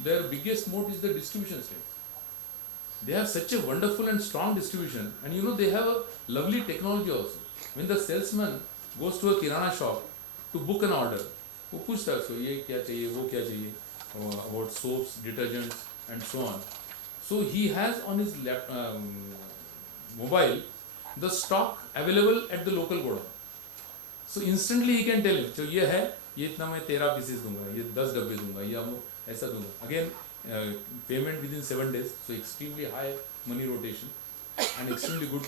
their biggest moat is the distribution strength. They have such a wonderful and strong distribution, and they have a lovely technology also. When the salesman goes to a kirana shop to book an order, वो पूछता है उसको ये क्या चाहिए वो क्या चाहिए about soaps, detergents and so on. So he has on his mobile the stock available at the local godown. So instantly he can tell him, so ये है, ये इतना मैं 13 pieces दूंगा, ये 10 डब्बे दूंगा, ये ऐसा दूंगा. Again, payment within 7 days, so extremely high money rotation and extremely good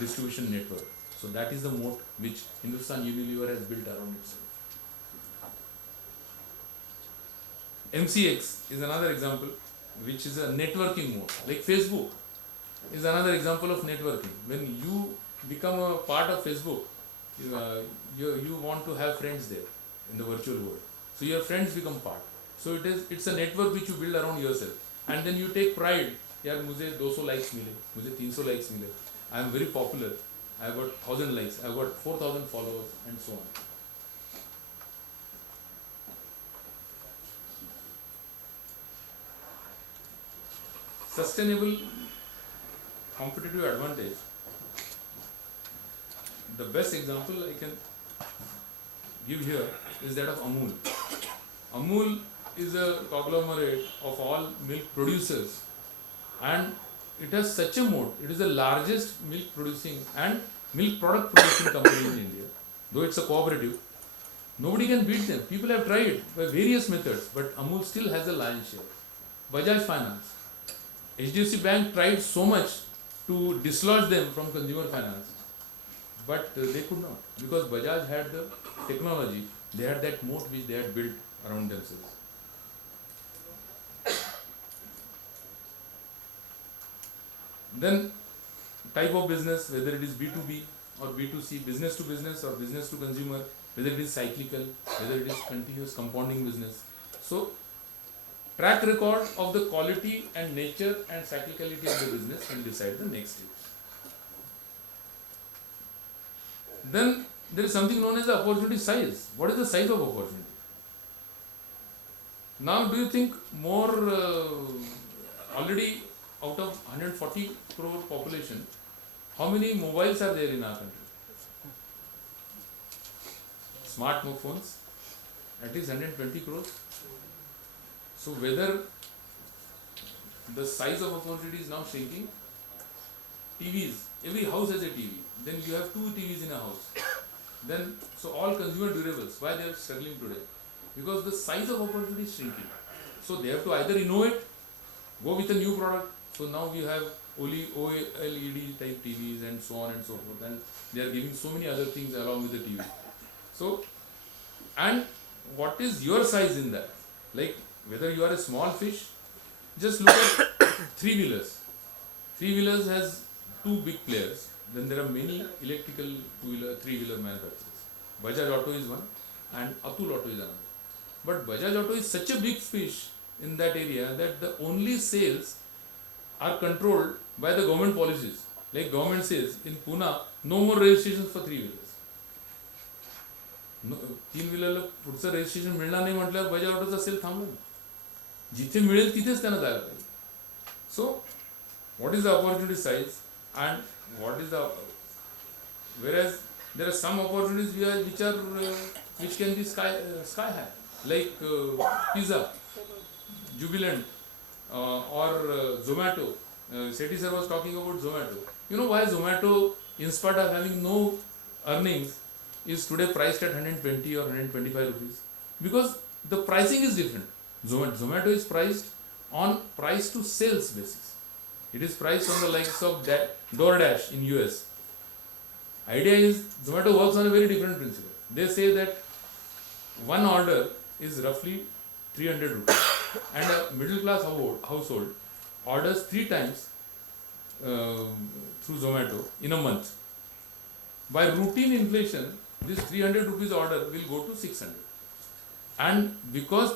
distribution network. So that is the moat which Hindustan Unilever has built around itself. MCX is another example which is a networking mode. Like Facebook is another example of networking. When you become a part of Facebook, you want to have friends there in the virtual world. So your friends become part. So it's a network which you build around yourself. And then you take pride. यार मुझे 200 likes मिले, मुझे 300 likes मिले. I am very popular. I have got 1000 likes. I have got 4000 followers and so on. Sustainable competitive advantage. The best example I can give here is that of Amul. Amul is a conglomerate of all milk producers, and it has such a moat. It is the largest milk producing and milk product producing company in India. Though it's a cooperative, nobody can beat them. People have tried by various methods, but Amul still has a lion's share. Bajaj Finance, HDFC Bank tried so much to dislodge them from consumer finance, but they could not, because Bajaj had the technology, they had that moat which they had built around themselves. Then type of business, whether it is B2B or B2C, business to business or business to consumer, whether it is cyclical, whether it is continuous compounding business. So track record of the quality and nature and cyclicality of the business will decide the next stage. Then there is something known as the opportunity size. What is the size of opportunity? Now do you think more already out of 140 crore population, how many mobiles are there in our country? Smartphones, at least 120 crores. So whether the size of opportunity is now shrinking, TVs, every house has a TV. Then you have 2 TVs in a house. Then, so all consumer durables, why they are struggling today? Because the size of opportunity is shrinking. So they have to either innovate, go with a new product. So now we have only OLED type TVs and so on and so forth. And they are giving so many other things along with the TV. So, and what is your size in that? Like whether you are a small fish, just look at 3-wheelers. 3-wheelers has 2 big players. Then there are many electrical 3-wheeler manufacturers. Bajaj Auto is one and Atul Auto is another. But Bajaj Auto is such a big fish in that area that the only sales are controlled by the government policies. Like government says in Pune, no more registrations for 3-wheelers. 3-wheeler पुढचं registration मिळणार नाही म्हटल्यावर Bajaj ऑटोचा cell थांबला. जिथे मिळेल तिथेच त्यांना जायला पाहिजे. So what is the opportunity size and what is the, whereas there are some opportunities which can be sky high, like pizza, Jubilant or Zomato. Sethi sir was talking about Zomato. You know why Zomato, in spite of having no earnings, is today priced at 120 or 125 rupees? Because the pricing is different. Zomato is priced on price to sales basis. It is priced on the likes of DoorDash in US. Idea is Zomato works on a very different principle. They say that one order is roughly 300 rupees and a middle class household orders 3 times through Zomato in a month. By routine inflation, this 300 rupees order will go to 600. And because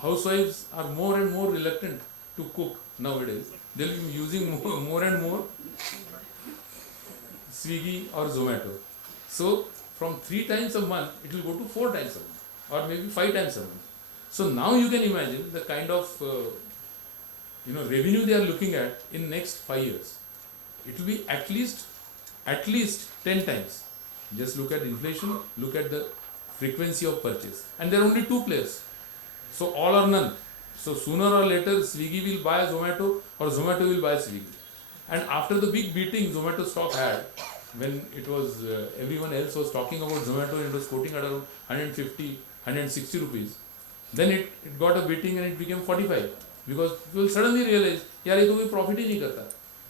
housewives are more and more reluctant to cook nowadays, they will be using more and more Swiggy or Zomato. So from 3 times a month, it will go to 4 times a month or maybe 5 times a month. So now you can imagine the kind of revenue they are looking at in next 5 years. It will be at least 10 times. Just look at inflation, look at the frequency of purchase. And there are only 2 players. So all or none. So sooner or later Swiggy will buy Zomato or Zomato will buy Swiggy. And after the big beating Zomato stock had, when it was everyone else was talking about Zomato and it was quoting at around 150, 160 rupees, then it got a beating and it became 45. Because people suddenly realized, यार ये तो कोई profit ही नहीं करता.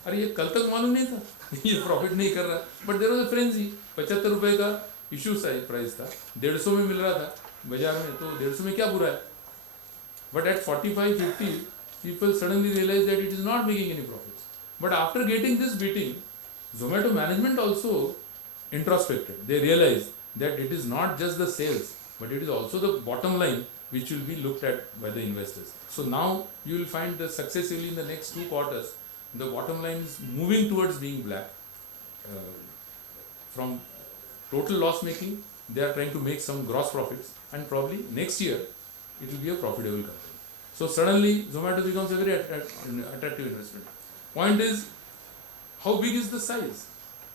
अरे ये कल तक मालूम नहीं था ये प्रॉफिट नहीं कर रहा. But there was a frenzy. 75 रुपए का इशू प्राइस था, 150 में मिल रहा था बाजार में, तो 150 में क्या बुरा है. But at 45-50, people suddenly realize that it is not making any profits. But after getting this beating, Zomato management also introspected. They realized that it is not just the sales, but it is also the bottom line which will be looked at by the investors. So now you will find that successively in the next 2 quarters, the bottom line is moving towards being black. From total loss making, they are trying to make some gross profits, and probably next year it will be a profitable company. So suddenly Zomato becomes a very attractive investment. Point is, how big is the size?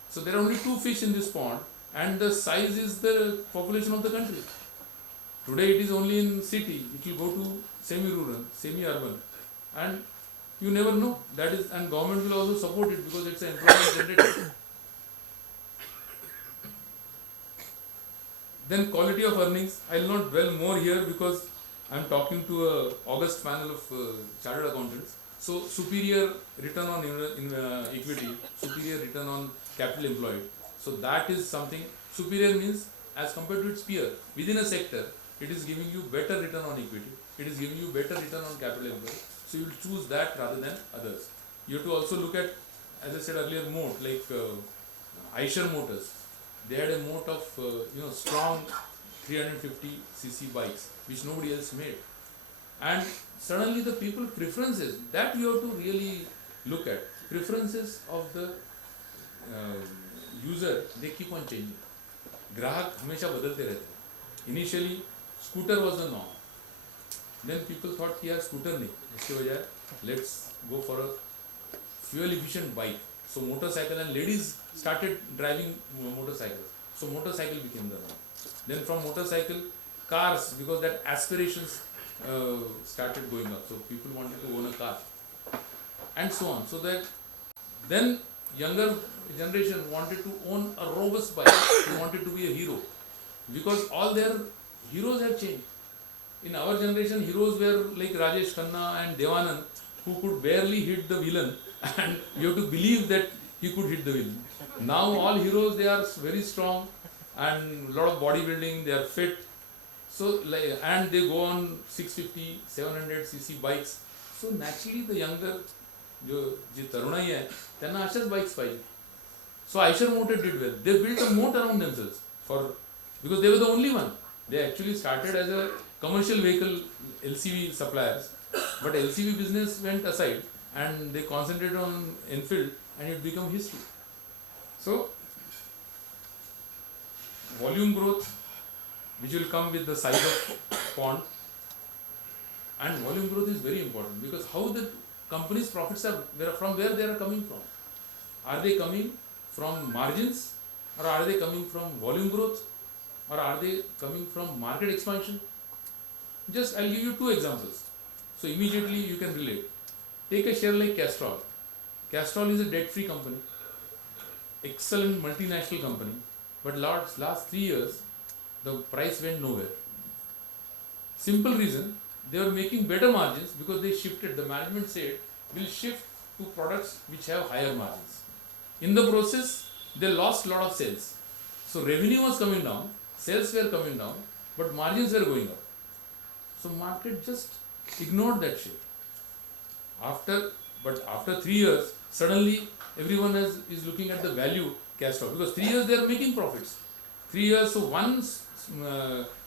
So there are only 2 fish in this pond, and the size is the population of the country. Today it is only in city, it will go to semi-rural, semi-urban, and You never know. That is, and government will also support it because it's an employment generator. Then quality of earnings. I will not dwell more here because I am talking to a august panel of chartered accountants. So superior return on equity, superior return on capital employed. So that is something. Superior means as compared to its peer within a sector, it is giving you better return on equity. It is giving you better return on capital employed. So you will choose that rather than others. You have to also look at, as I said earlier, moat like Eicher Motors. They had a moat of strong 350cc bikes which nobody else made, and suddenly the people preferences that you have to really look at. Preferences of the user, they keep on changing. ग्राहक हमेशा बदलते रहते हैं. Initially scooter was the norm, then people thought कि यार scooter नहीं, इसके बजाय let's go for a fuel efficient bike. So motorcycle, and ladies started driving motorcycles. So motorcycle became the norm. Then from motorcycle, cars, because that aspirations started going up. So people wanted to own a car, and so on. So that then younger generation wanted to own a robust bike. They wanted to be a hero, because all their heroes have changed. In our generation, heroes were like Rajesh Khanna and Devanand, who could barely hit the villain, and you have to believe that he could hit the villain. Now all heroes, they are very strong and a lot of bodybuilding, they are fit. So and they go on 650, 700cc bikes. So naturally the younger जो तरुणाई है त्यांना अशाच bikes पाहिजे. So Eicher Motor did well. They built a moat around themselves because they were the only one. They actually started as a commercial vehicle LCV suppliers, but LCV business went aside and they concentrated on Enfield, and it became history. So volume growth, which will come with the size of pond, and volume growth is very important because how the company's profits are, from where they are coming from. Are they coming from margins, or are they coming from volume growth, or are they coming from market expansion? Just I'll give you two examples, so immediately you can relate. Take a share like Castrol. Castrol is a debt-free company, excellent multinational company, but last 3 years the price went nowhere. Simple reason, they were making better margins because they shifted. The management said we'll shift to products which have higher margins. In the process, they lost a lot of sales. So revenue was coming down, sales were coming down, but margins were going up. So market just ignored that shift. After 3 years, suddenly everyone is looking at the value Castrol, because 3 years they are making profits. 3 years, so one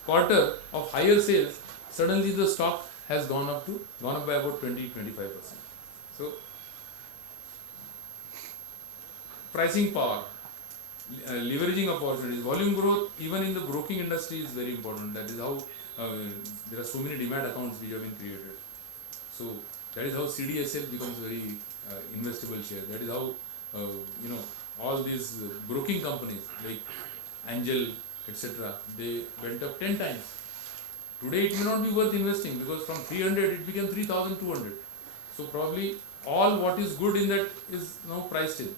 quarter of higher sales, suddenly the stock has gone up by about 20-25%. So pricing power, leveraging opportunities, volume growth, even in the broking industry is very important. That is how there are so many demand accounts which have been created. So that is how CDSL becomes very investable share. That is how all these broking companies like Angel, etc., they went up 10 times. Today it may not be worth investing because from 300 it became 3,200. So probably all what is good in that is now priced in.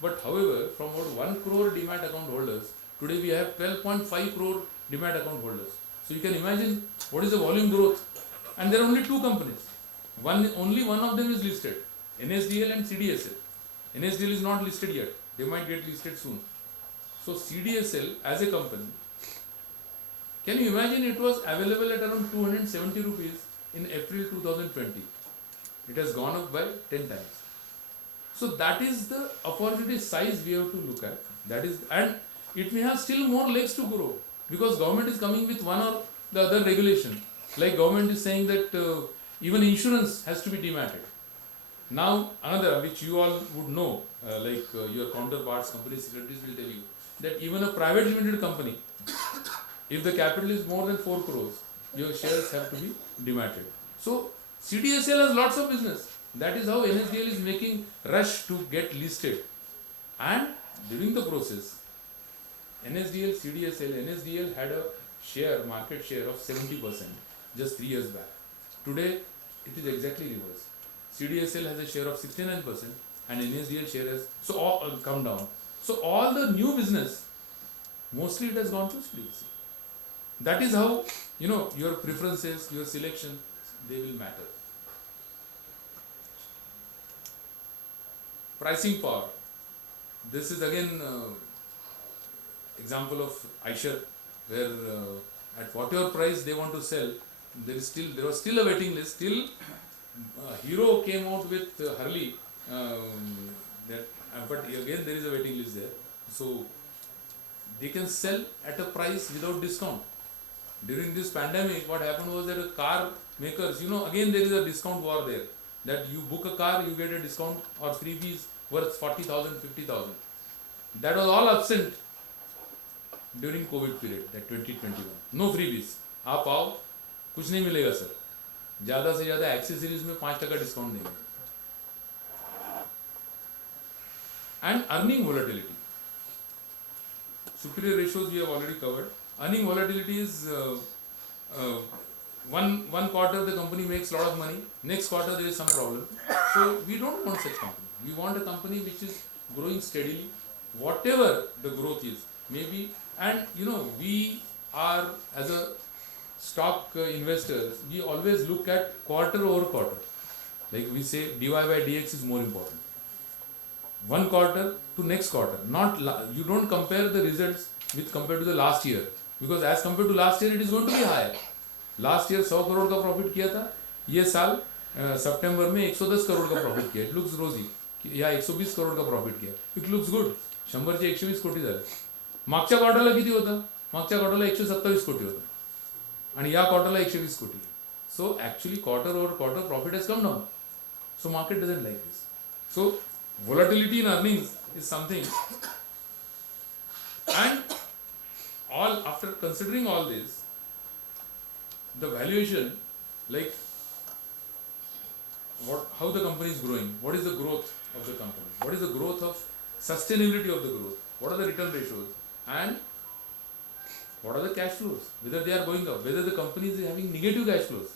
But however, from about 1 crore demat account holders, today we have 12.5 crore demat account holders. So you can imagine what is the volume growth. And there are only two companies. Only one of them is listed, NSDL and CDSL. NSDL is not listed yet. They might get listed soon. So CDSL as a company, can you imagine, it was available at around 270 rupees in April 2020. It has gone up by 10 times. So that is the opportunity size we have to look at. That is, and it may have still more legs to grow because government is coming with one or the other regulation. Like government is saying that even insurance has to be dematted. Now another which you all would know, your counterparts, company secretaries will tell you that even a private limited company, if the capital is more than 4 crores, your shares have to be dematted. So CDSL has lots of business. That is how NSDL is making rush to get listed. And during the process, NSDL, CDSL, NSDL had a market share of 70% just 3 years back. Today, it is exactly reverse. CDSL has a share of 69% and NSDL share has so all come down. So all the new business, mostly it has gone to CDSL. That is how, you know, your preferences, your selection, they will matter. Pricing power. This is again example of iShare, where at whatever price they want to sell, there was still a waiting list. Still, Hero came out with Harley, but again there is a waiting list there. So they can sell at a price without discount. During this pandemic, what happened was that car makers, you know, again there is a discount war there. That you book a car, you get a discount or freebies worth 40,000, 50,000. That was all absent during COVID period, that 2021. No freebies. आप आओ, कुछ नहीं मिलेगा sir. ज़्यादा से ज़्यादा accessories में 5% discount देंगे. And earning volatility. Superior ratios we have already covered. Earning volatility is one quarter the company makes a lot of money, next quarter there is some problem. So we don't want such company. We want a company which is growing steadily, whatever the growth is, maybe. And you know, we are, as a stock investors, we always look at quarter over quarter. Like we say, dy by dx is more important. One quarter to next quarter. You don't compare the results with compared to the last year, because as compared to last year it is going to be higher. Last year 100 crore का profit किया था, ये साल सितंबर में 110 करोड़ का profit किया. It looks रोजी. या 120 करोड़ का प्रॉफिट किया. It looks good. 100 चे 120 कोटी झाले. मागच्या क्वार्टरला किती होता? मागच्या क्वार्टरला 127 कोटी होता आणि या क्वार्टरला 120 कोटी. So actually quarter over quarter profit has come down. So market doesn't like this. So volatility in earnings is something, and all after considering all this, the valuation, like how the company is growing, what is the growth of the company, what is the growth of sustainability of the growth, what are the return ratios, and what are the cash flows, whether they are going up, whether the company is having negative cash flows,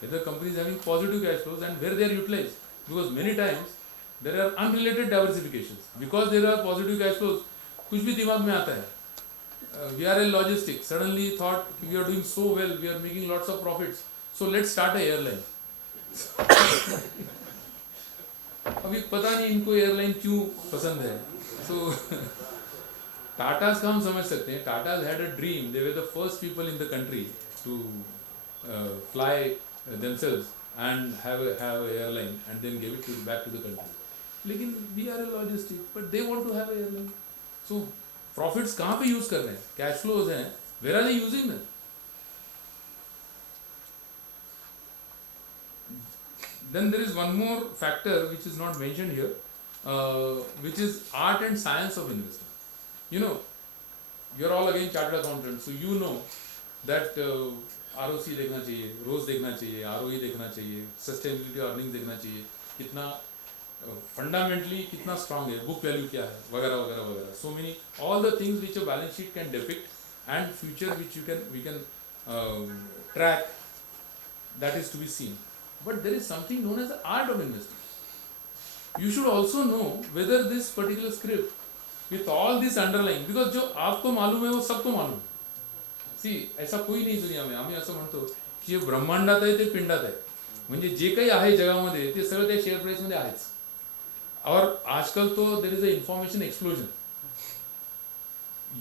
whether the company is having positive cash flows, and where they are utilized. Because many times there are unrelated diversifications. Because there are positive cash flows, कुछ भी दिमाग में आता है. VRL Logistics suddenly thought we are doing so well, we are making lots of profits, so let's start a airline. अभी पता नहीं इनको एयरलाइन क्यों पसंद है. So Tata's का हम समझ सकते हैं. Tata's had a dream. They were the first people in the country to fly themselves and have an airline and then give it back to the country. लेकिन VRL Logistics, but they want to have an airline. So profits कहाँ पे use कर रहे हैं? Cash flows हैं. Where are they using them? Then there is one more factor which is not mentioned here, which is art and science of investing. You know, you are all again chartered accountants, so you know that ROC देखना चाहिए, ROS देखना चाहिए, ROE देखना चाहिए, sustainability earnings देखना चाहिए, कितना fundamentally कितना स्ट्रांग है, बुक वैल्यू क्या है, वगैरह वगैरह वगैरह. So many all the things which a balance sheet can depict and future which we can track, that is to be seen. But there is something known as the art of investing. You should also know whether this particular script with all this underlying, because जो आपको मालूम है वो सबको मालूम है. सी ऐसा कोई नाही दुनिया में. आम्ही असं म्हणतो की जे ब्रह्मांडात आहे ते पिंडात आहे. म्हणजे जे काही आहे जगामध्ये ते सगळं त्या शेअर प्राईसमध्ये आहेच. और आजकल तो there is a information explosion.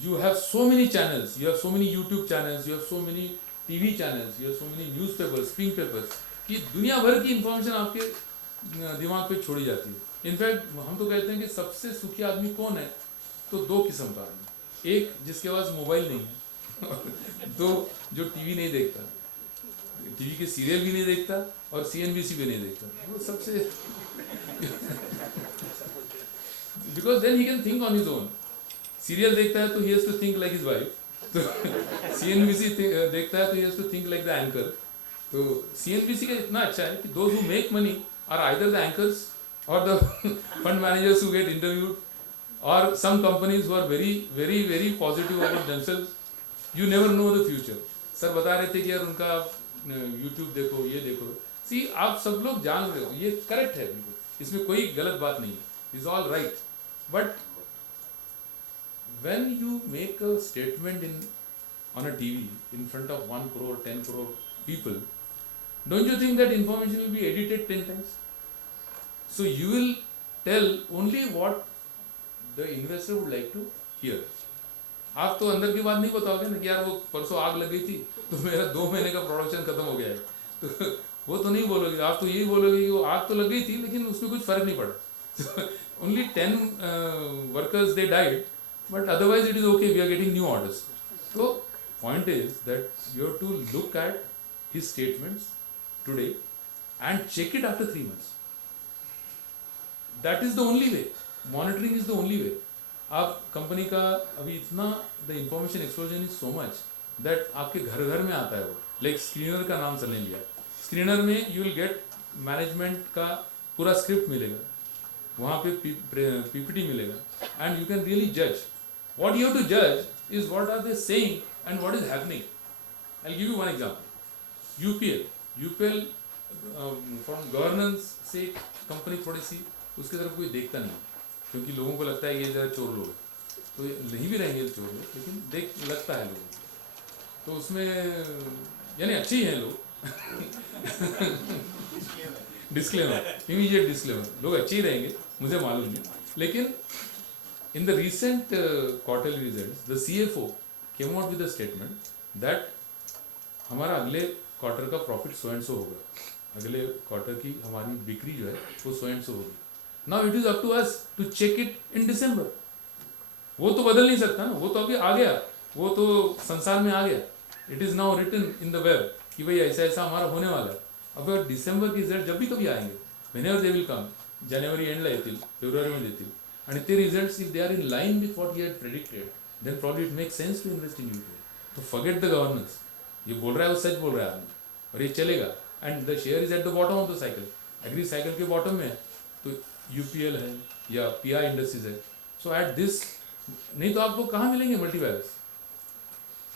You have so many channels, you have so many YouTube channels, you have so many TV channels, you have so many newspapers, pink papers, कि दुनिया भर की इंफॉर्मेशन आपके दिमाग पे छोड़ी जाती है. इनफैक्ट हम तो कहते हैं कि सबसे सुखी आदमी कौन है? तो दो किस्म का आदमी. एक जिसके पास मोबाइल नहीं है, दो जो टीवी नहीं देखता, टीवी के सीरियल भी नहीं देखता और CNBC भी नहीं देखता. वो सबसे because then he can think on his own. Serial देखता है तो he has to think like his wife. तो CNBC देखता है तो he has to think like the anchor. तो CNBC का इतना अच्छा है कि those who make money are either the anchors or the fund managers who get interviewed, or some companies who are very very very positive about themselves. You never know the future. Sir बता रहे थे कि यार उनका YouTube देखो, ये देखो. सी आप सब लोग जान रहे हो ये करेक्ट है बिल्कुल, इसमें कोई गलत बात नहीं है, is all right. But when you make a statement on a TV in front of 1 crore, 10 crore people, don't you think that information will be edited 10 times? So you will tell only what the investor would like to hear. आप तो अंदर की बात नहीं बताओगे ना कि यार वो परसों आग लग गई थी तो मेरा 2 महीने का प्रोडक्शन खत्म हो गया है, तो वो तो नहीं बोलोगे. आप तो यही बोलोगे कि वो आग तो लग गई थी लेकिन उसमें कुछ फर्क नहीं पड़ा. Only 10 workers they died, but otherwise it is okay, we are getting new orders. So point is that you have to look at his statements today and check it after 3 months. That is the only way. Monitoring is the only way. आप company का अभी इतना the information explosion is so much that आपके घर घर में आता है वो. लाइक स्क्रीनर का नाम चलने लिया. स्क्रीनर में यू विल गेट मैनेजमेंट का पूरा स्क्रिप्ट मिलेगा, वहाँ पे पीपीटी मिलेगा एंड यू कैन रियली जज. What you have to judge is what are they saying and what is happening. I'll give you one example. UPL from governance से company थोड़ी सी उसकी तरफ कोई देखता नहीं, क्योंकि लोगों को लगता है ये ज़रा चोर लोग हैं, तो ये नहीं भी रहेंगे चोर लोग, लेकिन देख लगता है लोगों को. तो उसमें यानी अच्छे ही हैं लोग. डिस्क्लेमर, इमीडिएट डिस्क्लेमर, लोग अच्छे ही रहेंगे मुझे मालूम नहीं. लेकिन in the recent quarterly results, the CFO came out with a statement that हमारा अगले क्वार्टर का प्रॉफिट सो एंड सो होगा, अगले क्वार्टर की हमारी बिक्री जो है वो सो एंड सो होगी. Now it is up to us to check it in December. वो तो बदल नहीं सकता ना, वो तो अभी आ गया, वो तो संसार में आ गया. It is now written in the web कि भाई ऐसा ऐसा हमारा होने वाला है. अब डिसेंबर के रिजल्ट जब भी कभी आएंगे, व्हेनेवर दे विल कम, जानेवारी एंडला येतील, फेब्रुवारीमध्ये येतील, आणि ते results if they are in line with what he had predicted, then probably it makes sense to invest in UPL. तो फॉरगेट द गवर्नेंस. ये बोल रहा है वो सच बोल रहा है आदमी, और ये चलेगा. And the share is at the bottom of the cycle, agri cycle के बॉटम में है, तो यूपीएल है या पीआई इंडस्ट्रीज है. सो एट दिस, नहीं तो आपको कहाँ मिलेंगे multibaggers.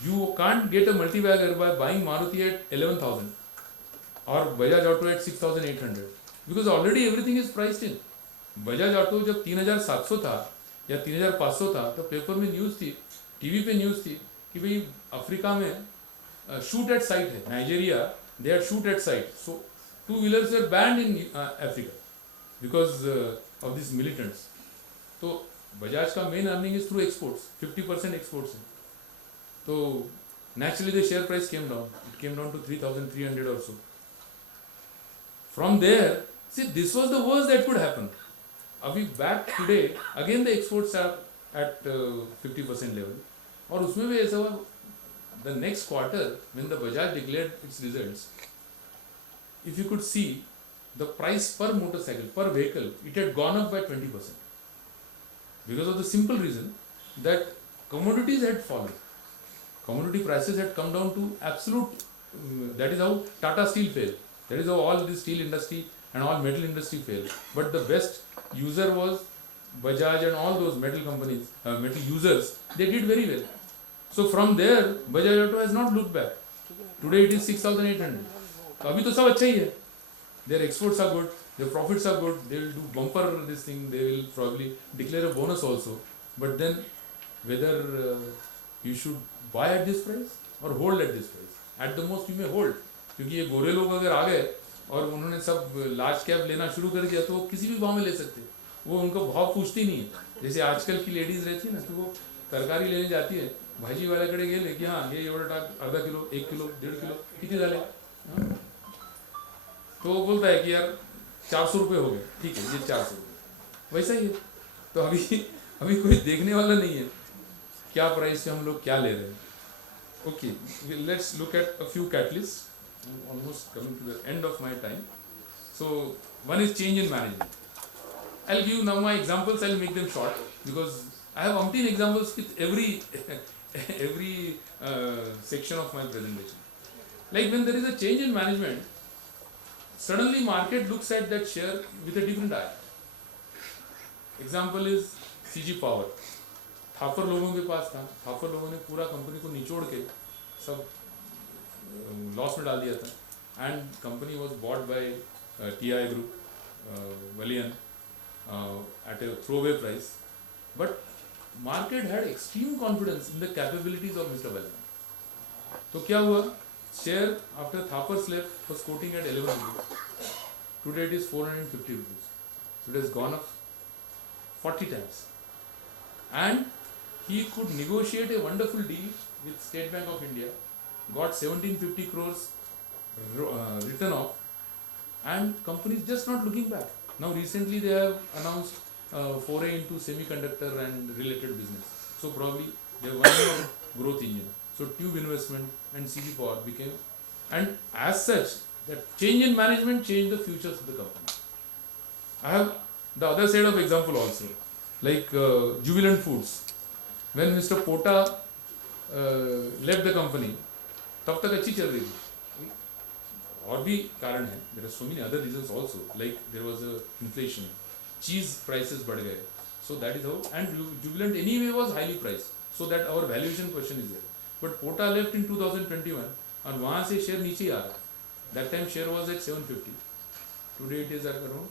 You can't get a multibagger by buying Maruti at 11,000 और Bajaj auto at 6,800, because already everything is priced in. Bajaj auto जब 3,700 था या 3,500 था तो पेपर में न्यूज़ थी, टीवी पे न्यूज़ थी कि भाई अफ्रीका में शूट एट साइट है, Nigeria they are shoot at sight. So 2 wheelers were banned in Africa because of this militants. तो बजाज का main earning is through exports, 50% exports है. तो naturally the share price came down, it came down to 3,300 or so. From there, see this was the worst that could happen. अभी back today again the exports are at 50% level, और उसमें भी ऐसा हुआ the next quarter when the Bajaj declared it's results, if you could see the price पर motorcycle पर vehicle it had gone up by 20% because of the simple reason that commodities had fallen. Commodity prices had come down to absolute, that is how Tata Steel failed, that is how all the steel industry and all metal industry failed. But the best user was Bajaj and all those metal companies, metal users, they did very well. So from there Bajaj Auto has not looked back. Today it is 6,800. तो अभी तो सब अच्छा ही है. Their exports are good, their profits are good, they will do bumper this thing, they will probably declare a bonus also. But then whether you should buy at this price or hold at this price, at the most you may hold, क्योंकि ये गोरे लोग अगर आ गए और उन्होंने सब large cap लेना शुरू कर दिया तो वो किसी भी भाव में ले सकते, वो उनको भाव पूछती नहीं है. जैसे आजकल की लेडीज रहती है ना कि वो तरकारी लेने जाती है, भाजी वाल्याकडे गेले की हां हे एवढं टाक, अर्धा किलो, 1 किलो, 1.5 किलो, किती झाले, तो वो बोलता है कि यार 400 रुपये हो गए, ठीक है ये 400 रुपये, वैसा ही है. तो अभी कोई देखने वाला नहीं है क्या प्राइस से हम लोग क्या ले रहे हैं. Okay, let's look at a few catalyst. I'm almost coming to the end of my time. So one is change in management. I'll give you now my examples. I'll make them short because I have umpteen examples with every section of my presentation. Like when there is a change in management, suddenly market looks at that share with a different eye. Example is CG Power. Thapar लोगों के पास था, थापर लोगों ने पूरा company को निचोड़ के सब लॉस में डाल दिया था. and company was bought by TI Group, Valiant, at a throwaway price. But market had extreme confidence in the capabilities of Mr. Valiant. So क्या हुआ? Share after Thapar left was quoting at 11 rupees. Today it is 450 rupees. So it has gone up 40 times. And he could negotiate a wonderful deal with State Bank of India, got 1750 crores written off, and company is just not looking back. Now recently they have announced foray into semiconductor and related business. So probably they have one more growth engine. So tube investment and CG Power became, and as such, that change in management changed the futures of the company. I have the other side of example also, like Jubilant Foods. When Mr. Pota left the company, तब तक अच्छी चल रही थी. और भी कारण है. There are so many other reasons also, like there was a inflation, cheese prices बढ़ गए. So that is how, and Jubilant anyway was highly priced. So that our valuation question is there. But Pota left in 2021 और वहाँ से share नीचे ही आ रहा. That time share was at 750. Today it is at around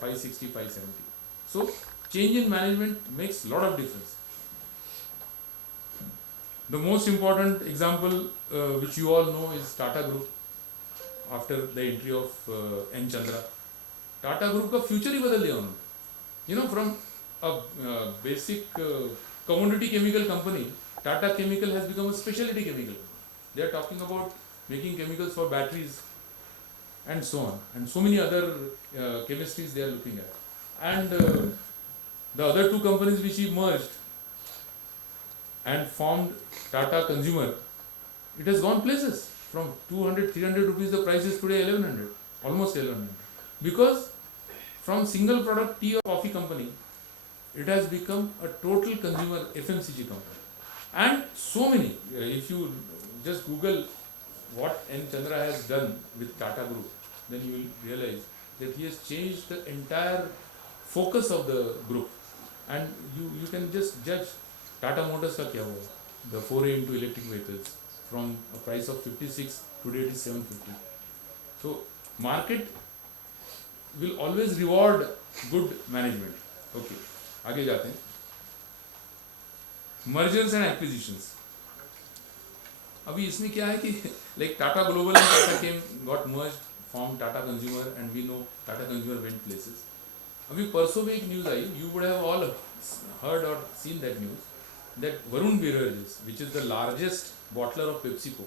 560, 570. So change in management makes lot of difference. The most important example which you all know is Tata Group after the entry of N. Chandra. Tata Group का future ही बदल दिया उन्होंने. You know, from a basic commodity chemical company, Tata Chemical has become a specialty chemical. They are talking about making chemicals for batteries and so on, and so many other chemistries they are looking at. And the other two companies which he merged and formed Tata Consumer, it has gone places. From 200, 300 rupees, the price is today 1100, almost 1100. Because from single product tea or coffee company, it has become a total consumer FMCG company. And so many, if you just Google what N. Chandra has done with Tata Group, then you will realize that he has changed the entire focus of the group. And you can just judge Tata Motors का क्या हुआ, the foray into electric vehicles from a price of 56, today it is 750. So market will always reward good management. Okay, आगे जाते हैं. Mergers and acquisitions. अभी इसमें क्या है कि like Tata Global and Tata came, got merged, formed Tata Consumer, and we know Tata Consumer went places. अभी परसों में एक news I, you would have all heard or seen that news, that Varun Beverages, which is the largest bottler of PepsiCo,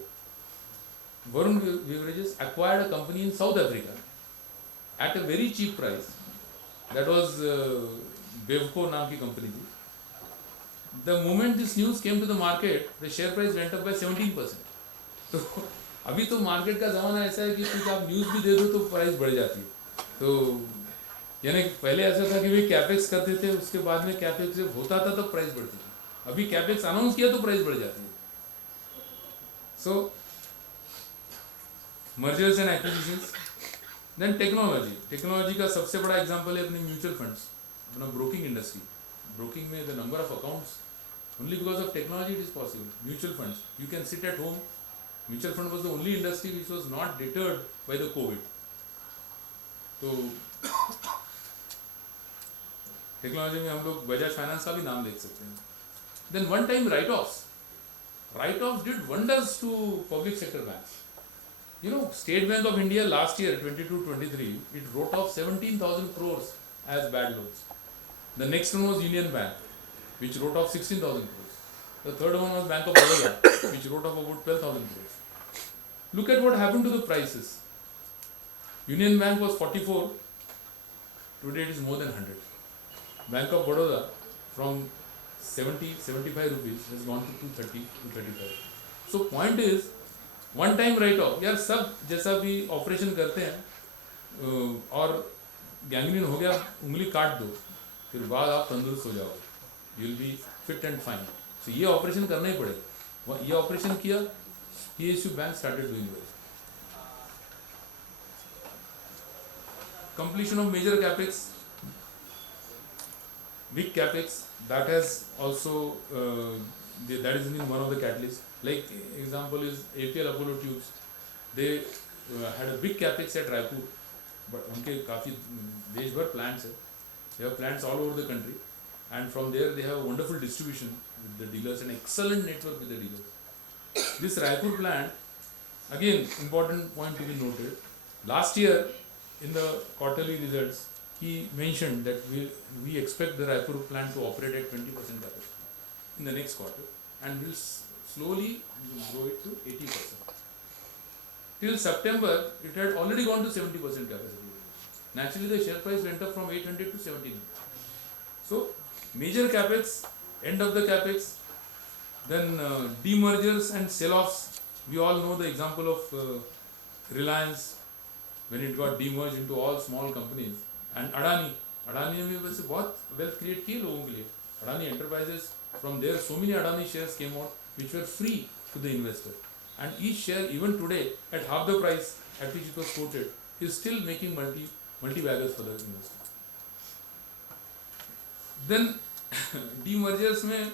Varun Beverages acquired a company in South Africa at a very cheap price. That was Bevco नाम की company थी. The moment this news came to the market, the share price went up by 17%. तो अभी तो market का ज़माना ऐसा है कि कुछ आप न्यूज़ भी दे दो तो प्राइस बढ़ जाती है. तो यानी पहले ऐसा था कि भाई कैपेक्स करते थे, उसके बाद में कैपेक्स जब होता था तो प्राइस बढ़ती थी. अभी कैपेक्स अनाउंस किया तो प्राइस बढ़ जाती है. So mergers and acquisitions. Then technology का सबसे बड़ा एग्जांपल है अपने म्यूचुअल फंड्स, अपना ब्रोकिंग इंडस्ट्री. ब्रोकिंग में the number of accounts, only because of technology it is possible. Mutual funds, you can sit at home. Mutual fund was the only industry which was not deterred by the COVID. तो technology में हम लोग Bajaj finance का भी नाम देख सकते हैं. Then one time write-offs did wonders to public sector banks. You know, State Bank of India last year 22-23 it wrote off 17,000 crores as bad loans. The next one was Union Bank, which wrote off 16,000 crores. The third one was Bank of Baroda, which wrote off about 12,000 crores. Look at what happened to the prices. Union Bank was 44, today it is more than 100. Bank of Baroda from 70, 75 rupees has gone to 230, 235. So point is, one time write off. यार सब जैसा भी operation करते हैं और gangrene हो गया, उंगली काट दो, फिर बाद आप तंदुरुस्त हो जाओगे. You will be fit and fine. So ये ऑपरेशन करना ही पड़ेगा. ये ऑपरेशन किया, PSU bank started doing well. Completion of major capex, big capex, that has also that is in one of the catalysts. Like example is APL Apollo Tubes. They had a big capex at Raipur, but उनके काफ़ी देश भर plants है. They have plants all over the country, and from there they have wonderful distribution with the dealers and excellent network with the dealers. This Raipur plant, again important point to be noted. Last year, in the quarterly results, he mentioned that we expect the Raipur plant to operate at 20% capacity in the next quarter, and will slowly grow it to 80%. Till September, it had already gone to 70% capacity. Naturally, the share price went up from 800 to 1700. So, major capex, end of the capex, then demergers and sell-offs. We all know the example of Reliance when it got demerged into all small companies, and Adani ने भी वैसे बहुत wealth create किए लोगों के लिए. Adani Enterprises, from there so many Adani shares came out which were free to the investor, and each share even today at half the price at which it was quoted is still making multi-baggers for the investor. Then demergers में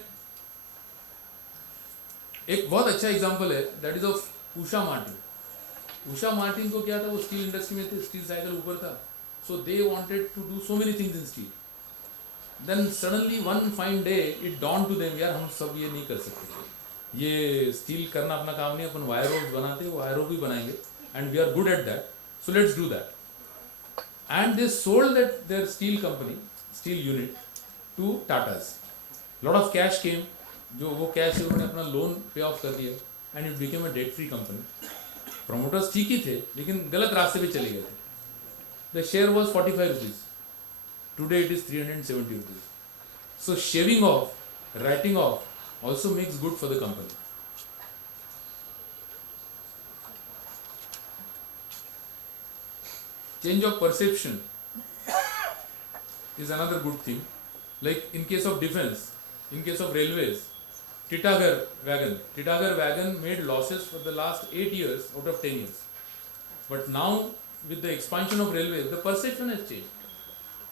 एक बहुत अच्छा example है, that is of Usha Martin. Usha Martin को क्या था, वो steel industry में थे, स्टील साइकिल ऊपर था, so they wanted to do so many things in steel. Then suddenly one fine day it dawned to them, यार हम सब ये नहीं कर सकते, ये स्टील करना अपना काम नहीं, अपन वायर रोड्स बनाते हैं, वायर रोड भी बनाएंगे, and we are good at that, so let's do that. And they sold that their steel company, steel unit, to Tatas. Lot of cash came, जो वो कैश से उन्होंने अपना लोन पे ऑफ कर दिया, and it became a debt free company. Promoters ठीक ही थे, लेकिन गलत रास्ते पे चले गए थे. The share was 45 rupees. Today it is 370 rupees. So shaving off, writing off also makes good for the company. Change of perception is another good thing. Like in case of defense, in case of railways, Titagar wagon made losses for the last 8 years out of 10 years. But now with the expansion of railways, the perception has changed.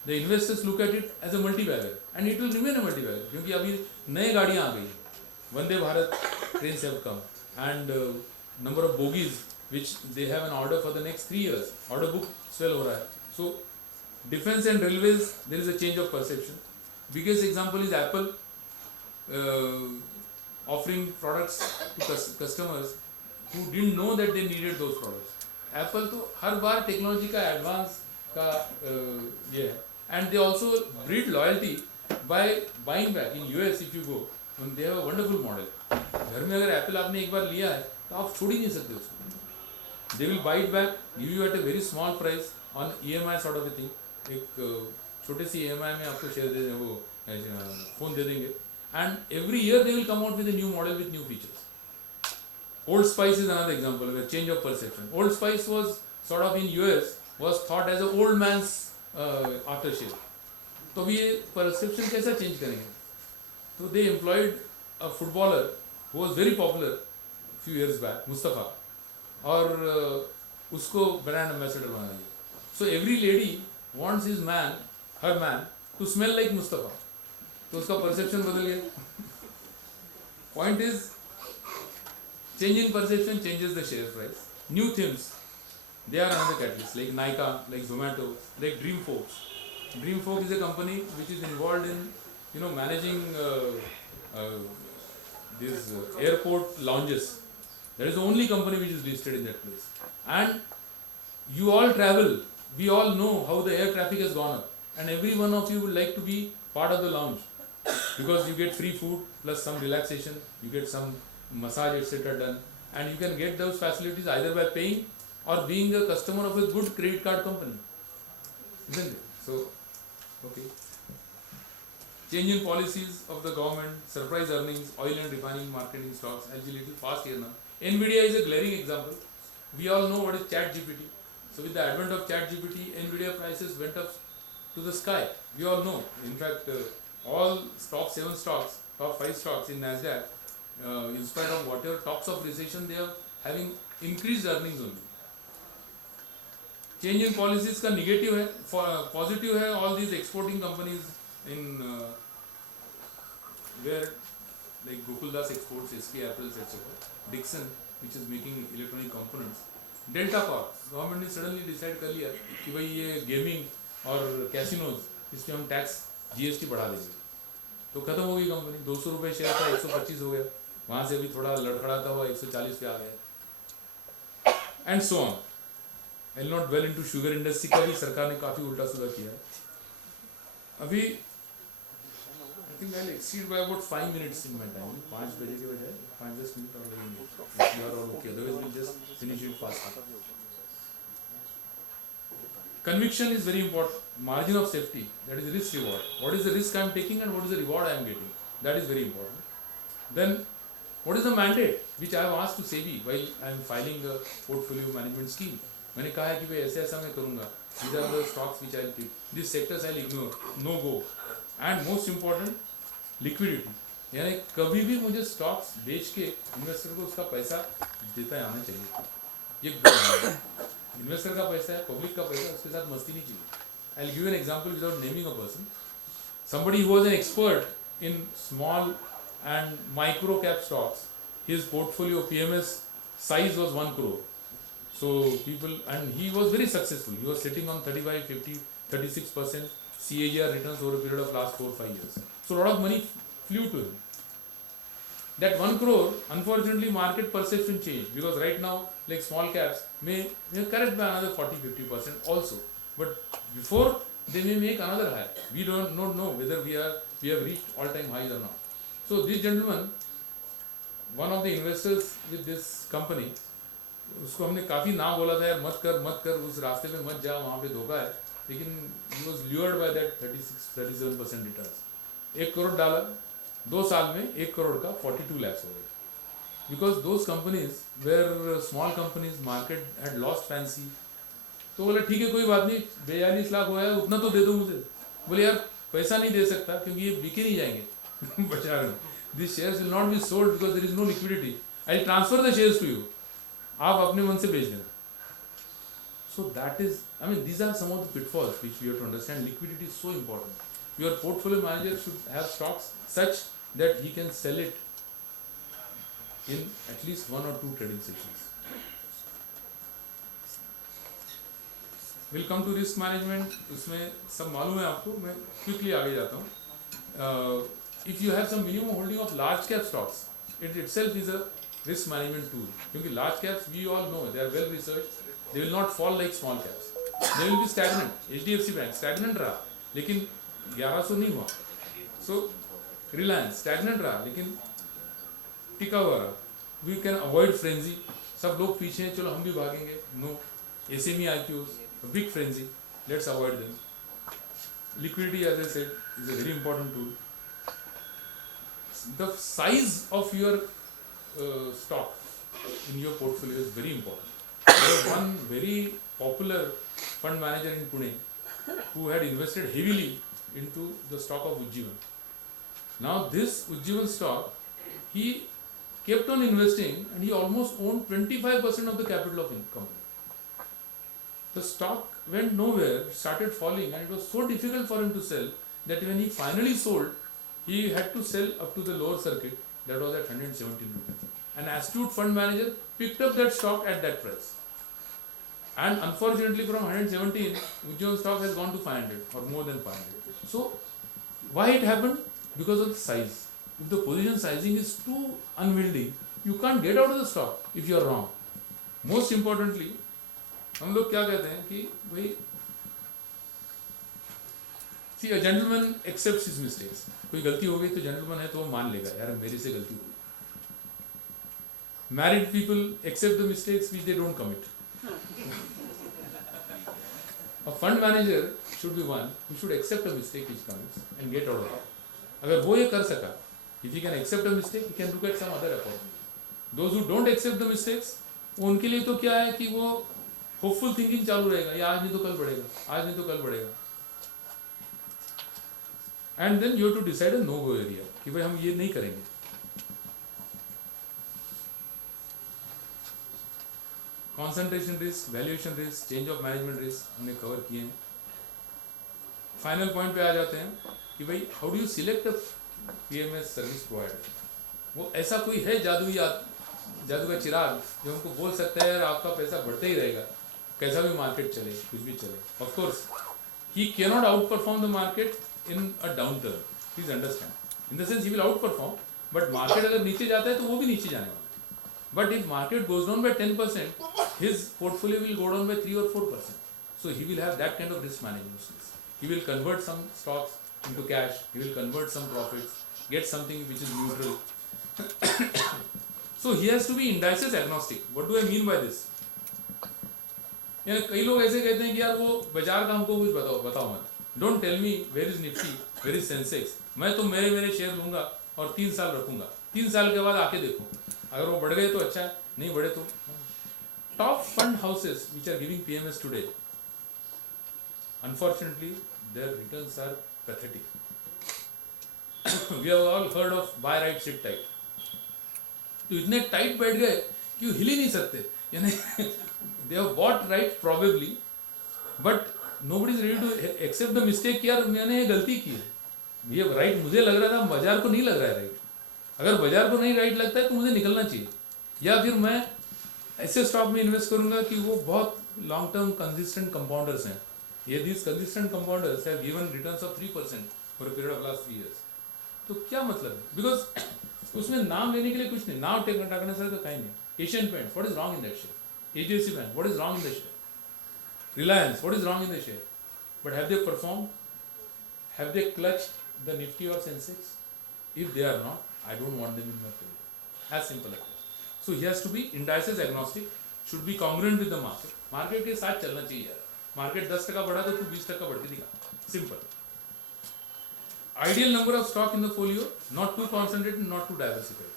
The investors look at it as a multi-bagger, and it will remain a multi-bagger क्योंकि अभी नए गाड़ियाँ आ गई हैं, Vande Bharat trains have come, and number of bogies which they have an order for the next 3 years, order book swell हो रहा है. So defense and railways, there is a change of perception. Biggest example is Apple offering products to customers who didn't know that they needed those products. Apple तो हर बार technology का advance का ये है, and they also breed loyalty by buying back. In US if you go, they have a wonderful model. घर में अगर Apple आपने एक बार लिया है तो आप छोड़ ही नहीं सकते उसको. They will buy it back, give you at a very small price on EMI sort of a thing. एक छोटे सी EMI में आपको शेयर दे देंगे, वो फोन दे देंगे, and every year they will come out with a new model with new features. Old Spice is another example of a change of perception. Old Spice was sort of in US was thought as an old man's aftershave. तो भी ये perception कैसा change करेंगे? So they employed a footballer who was very popular few years back, Mustafa, और उसको brand ambassador बना दिया. So every lady wants his man, her man, to smell like Mustafa. तो उसका perception बदल गया. Point is, change in perception changes the share price. New themes, they are another catalyst, like Nykaa, like Zomato, like Dreamfolks. Dreamfolk is a company which is involved in managing these airport lounges. That is the only company which is listed in that place. And you all travel, we all know how the air traffic has gone up, and every one of you would like to be part of the lounge because you get free food plus some relaxation, you get some massage etc. done, and you can get those facilities either by paying or being a customer of a good credit card company, isn't it? So, okay. Change in policies of the government, surprise earnings, oil and refining, marketing stocks, agility, fast here now. Nvidia is a glaring example. We all know what is ChatGPT. So with the advent of ChatGPT, Nvidia prices went up to the sky. We all know. In fact, all top 7 stocks, top 5 stocks in Nasdaq, in spite of whatever talks of recession, they are having increased earnings only. Change in policies का negative है, positive है all these exporting companies in where like Gokuldas exports, SK Apples etc. Dixon, which is making electronic components, delta Corp, government ने suddenly decide कर लिया कि भाई ये gaming और कैसीनोज इस पर हम टैक्स जीएसटी बढ़ा देंगे, तो खत्म हो गई कंपनी। 200 रुपये शेयर था 125 हो गया, वहाँ से भी थोड़ा लड़खड़ाता हुआ 140 पे आ गया, and so on. I will not well into sugar industry का भी सरकार ने काफ़ी उल्टा सीधा किया है। अभी I think I exceed by about 5 minutes in my time, 5 बजे के बजाय 5-10 मिनट और लगेंगे, you are all okay, otherwise will just finish it fast. Conviction is very important. Margin of safety, that is risk reward. What is the risk I am taking and what is the reward I am getting? That is very important. Then, what is the mandate which I have asked to SEBI while I am filing a portfolio management scheme? मैंने कहा है कि भाई ऐसे ऐसा मैं करूँगा. These are the stocks which I will pick. These sectors I will ignore. No go. And most important, liquidity. यानी कभी भी मुझे स्टॉक्स बेच के इन्वेस्टर को उसका पैसा देता आना चाहिए. ये इन्वेस्टर का पैसा है, पब्लिक का पैसा, उसके साथ मस्ती नहीं चाहिए. आई will give an example without naming a person. Somebody who was an expert in small and micro cap stocks, his portfolio PMS size was 1 crore. So people, and he was very successful. He was sitting on 35, 50, 36% CAGR returns over a period of last 4-5 years. So a lot of money flew to him. That 1 crore, unfortunately, market perception changed, because right now, like small caps may correct by another 40-50% also. But before they may make another high. We don't know whether we have reached all-time highs or not. So this gentleman, one of the investors with this company, उसको हमने काफ़ी ना बोला था यार मत कर उस रास्ते पे मत जा, वहाँ पे धोखा है, लेकिन he was lured by that 36-37% returns. 1 crore डाला, 2 साल में 1 करोड़ का 42 lakhs हो गया. Because those companies were small companies, market had lost fancy. तो बोले ठीक है कोई बात नहीं, 42 लाख हुआ है, उतना तो दे दो मुझे. बोले यार पैसा नहीं दे सकता क्योंकि ये बिके नहीं जाएंगे बाजार में. These shares will not be sold because there is no liquidity. I will transfer the shares to you. आप अपने मन से बेच देना. So that is, I mean, these are some of the pitfalls which we have to understand. Liquidity is so important. Your portfolio manager should have stocks such that he can sell it in at least 1 or 2 trading sessions. We'll come to risk management. उसमें सब मालूम है आपको, मैं quickly आगे जाता हूँ. If you have some minimum holding of large cap stocks, it itself is a risk management tool. क्योंकि large caps we all know they are well researched. They will not fall like small caps. They will be stagnant. HDFC Bank stagnant रहा, लेकिन 1100 नहीं हुआ. So Reliance stagnant रहा, लेकिन टिका हुआ रहा. We can avoid frenzy. सब लोग पीछे हैं, चलो हम भी भागेंगे. No. SME IPOs, a big frenzy. Let's avoid them. Liquidity, as I said, is a very important tool. The size of your stock in your portfolio is very important. There was one very popular fund manager in Pune who had invested heavily into the stock of Ujjivan. Now this Ujjivan stock, he kept on investing and he almost owned 25% of the capital of the company. The stock went nowhere, started falling, and it was so difficult for him to sell that when he finally sold, he had to sell up to the lower circuit, that was at 117 rupees. An astute fund manager picked up that stock at that price. And unfortunately from 117, Ujjivan stock has gone to 500 or more than 500. So why it happened? Because of the size. If the position sizing is too unwieldy, you can't get out of the stock if you are wrong. Most importantly, हम लोग क्या कहते हैं कि भाई, see, a gentleman accepts his mistakes. कोई गलती हो गई तो gentleman है तो वो मान लेगा, यार मेरे से गलती हो गई. Married people accept the mistakes which they don't commit. A fund manager should be one who should accept a mistake which comes and get out of it. अगर वो ये कर सका, if he can accept a mistake, he can look at some other opportunity. Those who don't accept the mistakes, उनके लिए तो क्या है कि वो hopeful thinking चालू रहेगा, या आज नहीं तो कल बढ़ेगा, आज नहीं तो कल बढ़ेगा. And then you have to decide a no-go area कि भाई हम ये नहीं करेंगे. Concentration risk, valuation risk, change of management risk हमने cover किए हैं. Final point पे आ जाते हैं कि भाई how do you select a PMS service provider? वो ऐसा कोई है जादुई जादू का चिराग जो हमको बोल सकता है यार आपका पैसा बढ़ते ही रहेगा, कैसा भी मार्केट चले, कुछ भी चले. Of course he cannot outperform the market in a downturn, please understand, in the sense he will outperform, but market अगर नीचे जाता है तो वो भी नीचे जाने वाला है. But if market goes down by 10%, his portfolio will go down by 3 or 4%. So he will have that kind of risk management skills. He will convert some stocks into cash, he will convert some profits, get something which is neutral. So he has to be indices agnostic. What do I mean by this? यानी कई लोग ऐसे कहते हैं कि यार वो बाजार का हमको कुछ बताओ मत, don't tell me where is Nifty, where is Sensex, मैं तो मेरे शेयर लूंगा और 3 साल रखूंगा, 3 साल के बाद आके देखो, अगर वो बढ़ गए तो अच्छा है, नहीं बढ़े तो. Top fund houses which are giving PMS today, unfortunately their returns are pathetic. We have all heard of buy right sit tight. तो इतने टाइट बैठ गए कि वो हिल ही नहीं सकते, यानी they have bought right probably, but nobody is ready to accept the mistake कि यार मैंने ये गलती की है, ये राइट मुझे लग रहा था, बाजार को नहीं लग रहा है राइट. अगर बाजार को नहीं राइट लगता है तो मुझे निकलना चाहिए, या फिर मैं ऐसे स्टॉक में इन्वेस्ट करूंगा कि वो बहुत लॉन्ग टर्म कंसिस्टेंट कंपाउंडर्स हैं. ये this consistent compounders have given returns of 3% for a period of last 3 years. तो क्या मतलब है, बिकॉज उसमें नाम लेने के लिए कुछ नहीं, नाम टाकने से तो कहीं नहीं. Asian paints, what is wrong in that share? AGC Bank, what is wrong in the share? Reliance, what is wrong in the share? But have they performed? Have they clutched the Nifty or Sensex? If they are not, I don't want them in my favor. As simple as that. So he has to be indices agnostic, should be congruent with the market. Market के साथ चलना चाहिए यार. Market 10% बढ़ा तो तू 20% बढ़ के दिखा. Simple. Ideal number of stock in the folio, not too concentrated, not too diversified.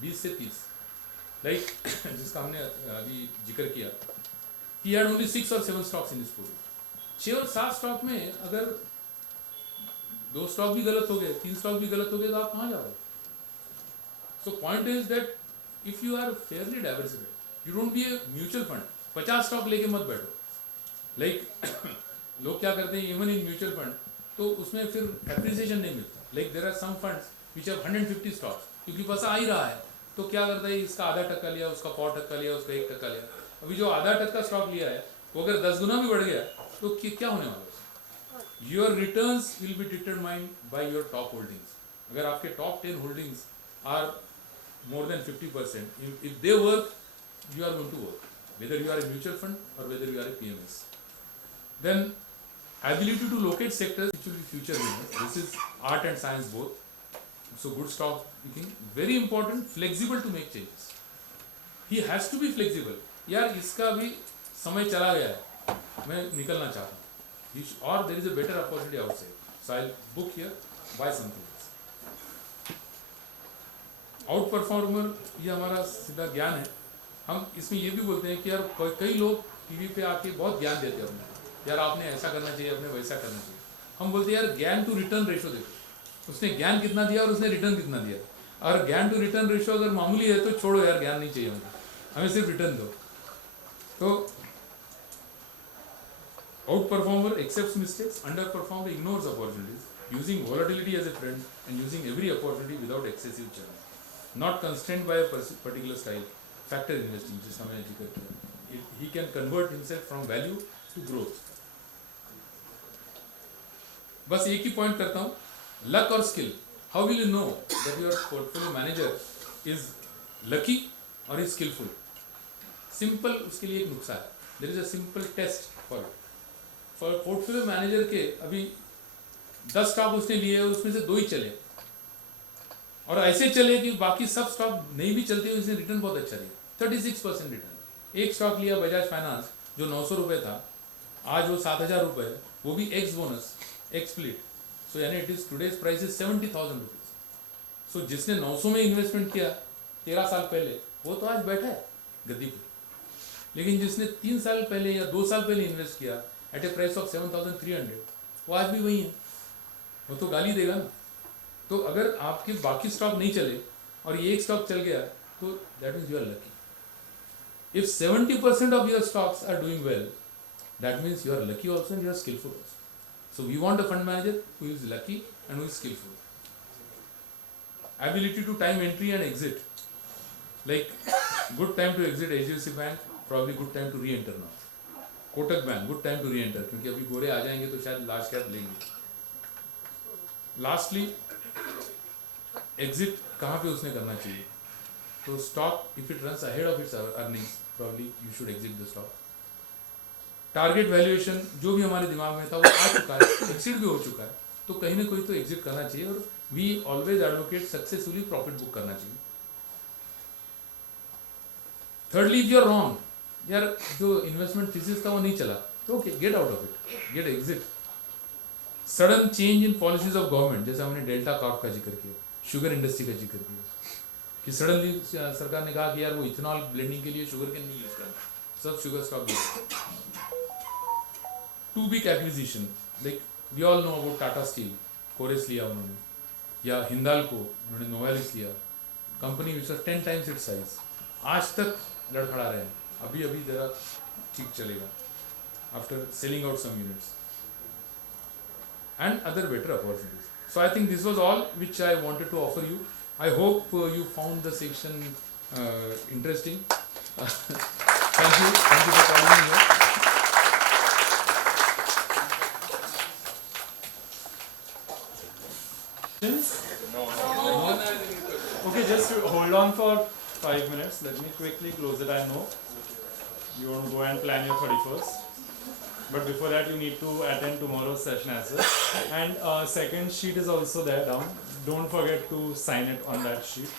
20 से 30. लाइक जिसका हमने अभी जिक्र किया, he had only 6 or 7 stocks in his portfolio. 6 और 7 स्टॉक में अगर 2 स्टॉक भी गलत हो गए, 3 स्टॉक भी गलत हो गए, तो आप कहाँ जाओगे? So point is that if you are fairly diversified, you don't be a mutual fund 50 stock लेके मत बैठो. लाइक लोग क्या करते हैं इवन इन म्यूचुअल फंड, तो उसमें फिर एप्रिसिएशन नहीं मिलता. Like there are some funds which have 150 stocks, क्योंकि पैसा आ ही रहा है, तो क्या करता है, इसका आधा टक्का लिया, उसका 1.25% लिया, उसका 1% लिया. अभी जो आधा टक्का स्टॉक लिया है वो अगर 10 गुना भी बढ़ गया तो क्या होने वाला है? Your returns will be determined by your top holdings. अगर आपके top 10 holdings are more than 50%, if they work, you are going to work, whether you are a mutual fund or whether you are a PMS. Then ability to locate sectors which will be future winners. This is art and science both. So good stock picking, very important, flexible to make changes. He has to be flexible. यार इसका भी समय चला गया है, मैं निकलना चाहता हूँ, और there is a better opportunity outside. So I'll book here, buy something else. Out performer ये हमारा सीधा ज्ञान है. हम इसमें ये भी बोलते हैं कि यार कई लोग टीवी पे आके बहुत ज्ञान देते हैं हमें, यार आपने ऐसा करना चाहिए, आपने वैसा करना चाहिए. हम बोलते हैं यार ज्ञान टू रिटर्न रेशो देखो, उसने ज्ञान कितना दिया और उसने रिटर्न कितना दिया. और ज्ञान टू रिटर्न रेशो अगर मामूली है तो छोड़ो यार, ज्ञान नहीं चाहिए हमको, हमें सिर्फ रिटर्न दो. तो outperformer accepts mistakes, underperformer ignores opportunities, using volatility as a friend and using every opportunity without excessive churn, not constrained by a particular style. Factor investing जिसका मैंने जिक्र किया, he can convert himself from value to growth. बस एक ही point करता हूँ, luck और skill. How will you know that your portfolio manager is lucky और इज स्किलफुल? सिंपल, उसके लिए एक नुस्खा है. There is a simple test for portfolio manager के. अभी 10 स्टॉक उसने लिए और उसमें से 2 ही चले, और ऐसे चले कि बाकी सब स्टॉक नहीं भी चलते हुए इसने रिटर्न बहुत अच्छा दिया, 36% रिटर्न. एक स्टॉक लिया बजाज फाइनेंस जो 900 रुपये था, आज वो 7,000 रुपये, वो भी ex bonus ex split. So यानी it is today's price is 70,000 rupees. So जिसने 900 में इन्वेस्टमेंट किया 13 साल पहले, वो तो आज बैठा है गद्दी पे. लेकिन जिसने 3 साल पहले या 2 साल पहले इन्वेस्ट किया एट ए प्राइस ऑफ 7,300, वो आज भी वही है, वो तो गाली देगा ना. तो अगर आपके बाकी स्टॉक नहीं चले और ये एक स्टॉक चल गया तो that means you are lucky. If 70% of your stocks are doing well, that means you are lucky also and you are skillful also. So we want a fund manager who is lucky and who is skillful. Ability to time entry and exit. Like, good time to exit HDFC Bank, probably good time to re-enter now. Kotak bank good time to re-enter, क्योंकि अभी गोरे आ जाएंगे तो शायद large cap लेंगे. Lastly exit कहाँ पे उसने करना चाहिए? तो stock if it runs ahead of its earnings probably you should exit the stock. Target valuation जो भी हमारे दिमाग में था वो आ चुका है, एक्सीड भी हो चुका है, तो कहीं ना कहीं तो एग्जिट करना चाहिए. और we always advocate successfully profit book करना चाहिए. Thirdly if you are wrong, यार जो इन्वेस्टमेंट थीसिस था वो नहीं चला, तो okay, get out of it, get exit. Sudden change in policies of government, जैसे हमने डेल्टा कॉर्प का जिक्र किया, शुगर इंडस्ट्री का जिक्र किया, कि सडनली सरकार ने कहा कि यार वो इथेनॉल ब्लेंडिंग के लिए शुगर केन नहीं यूज करना, सब sugar stock. Two big acquisition, like we all know about Tata steel, Corus लिया उन्होंने, या हिंदाल्को उन्होंने नोवेलिस लिया, company which was 10 times its size, आज तक लड़खड़ा रहे हैं. अभी अभी जरा ठीक चलेगा after selling out some units and other better opportunities. So I think this was all which I wanted to offer you. I hope you found the section interesting. Thank you for calling me here. Okay, just hold on for 5 minutes. Let me quickly close it. I know you want to go and plan your 31st. But before that, you need to attend tomorrow's session as well. And second sheet is also there down. Don't forget to sign it on that sheet.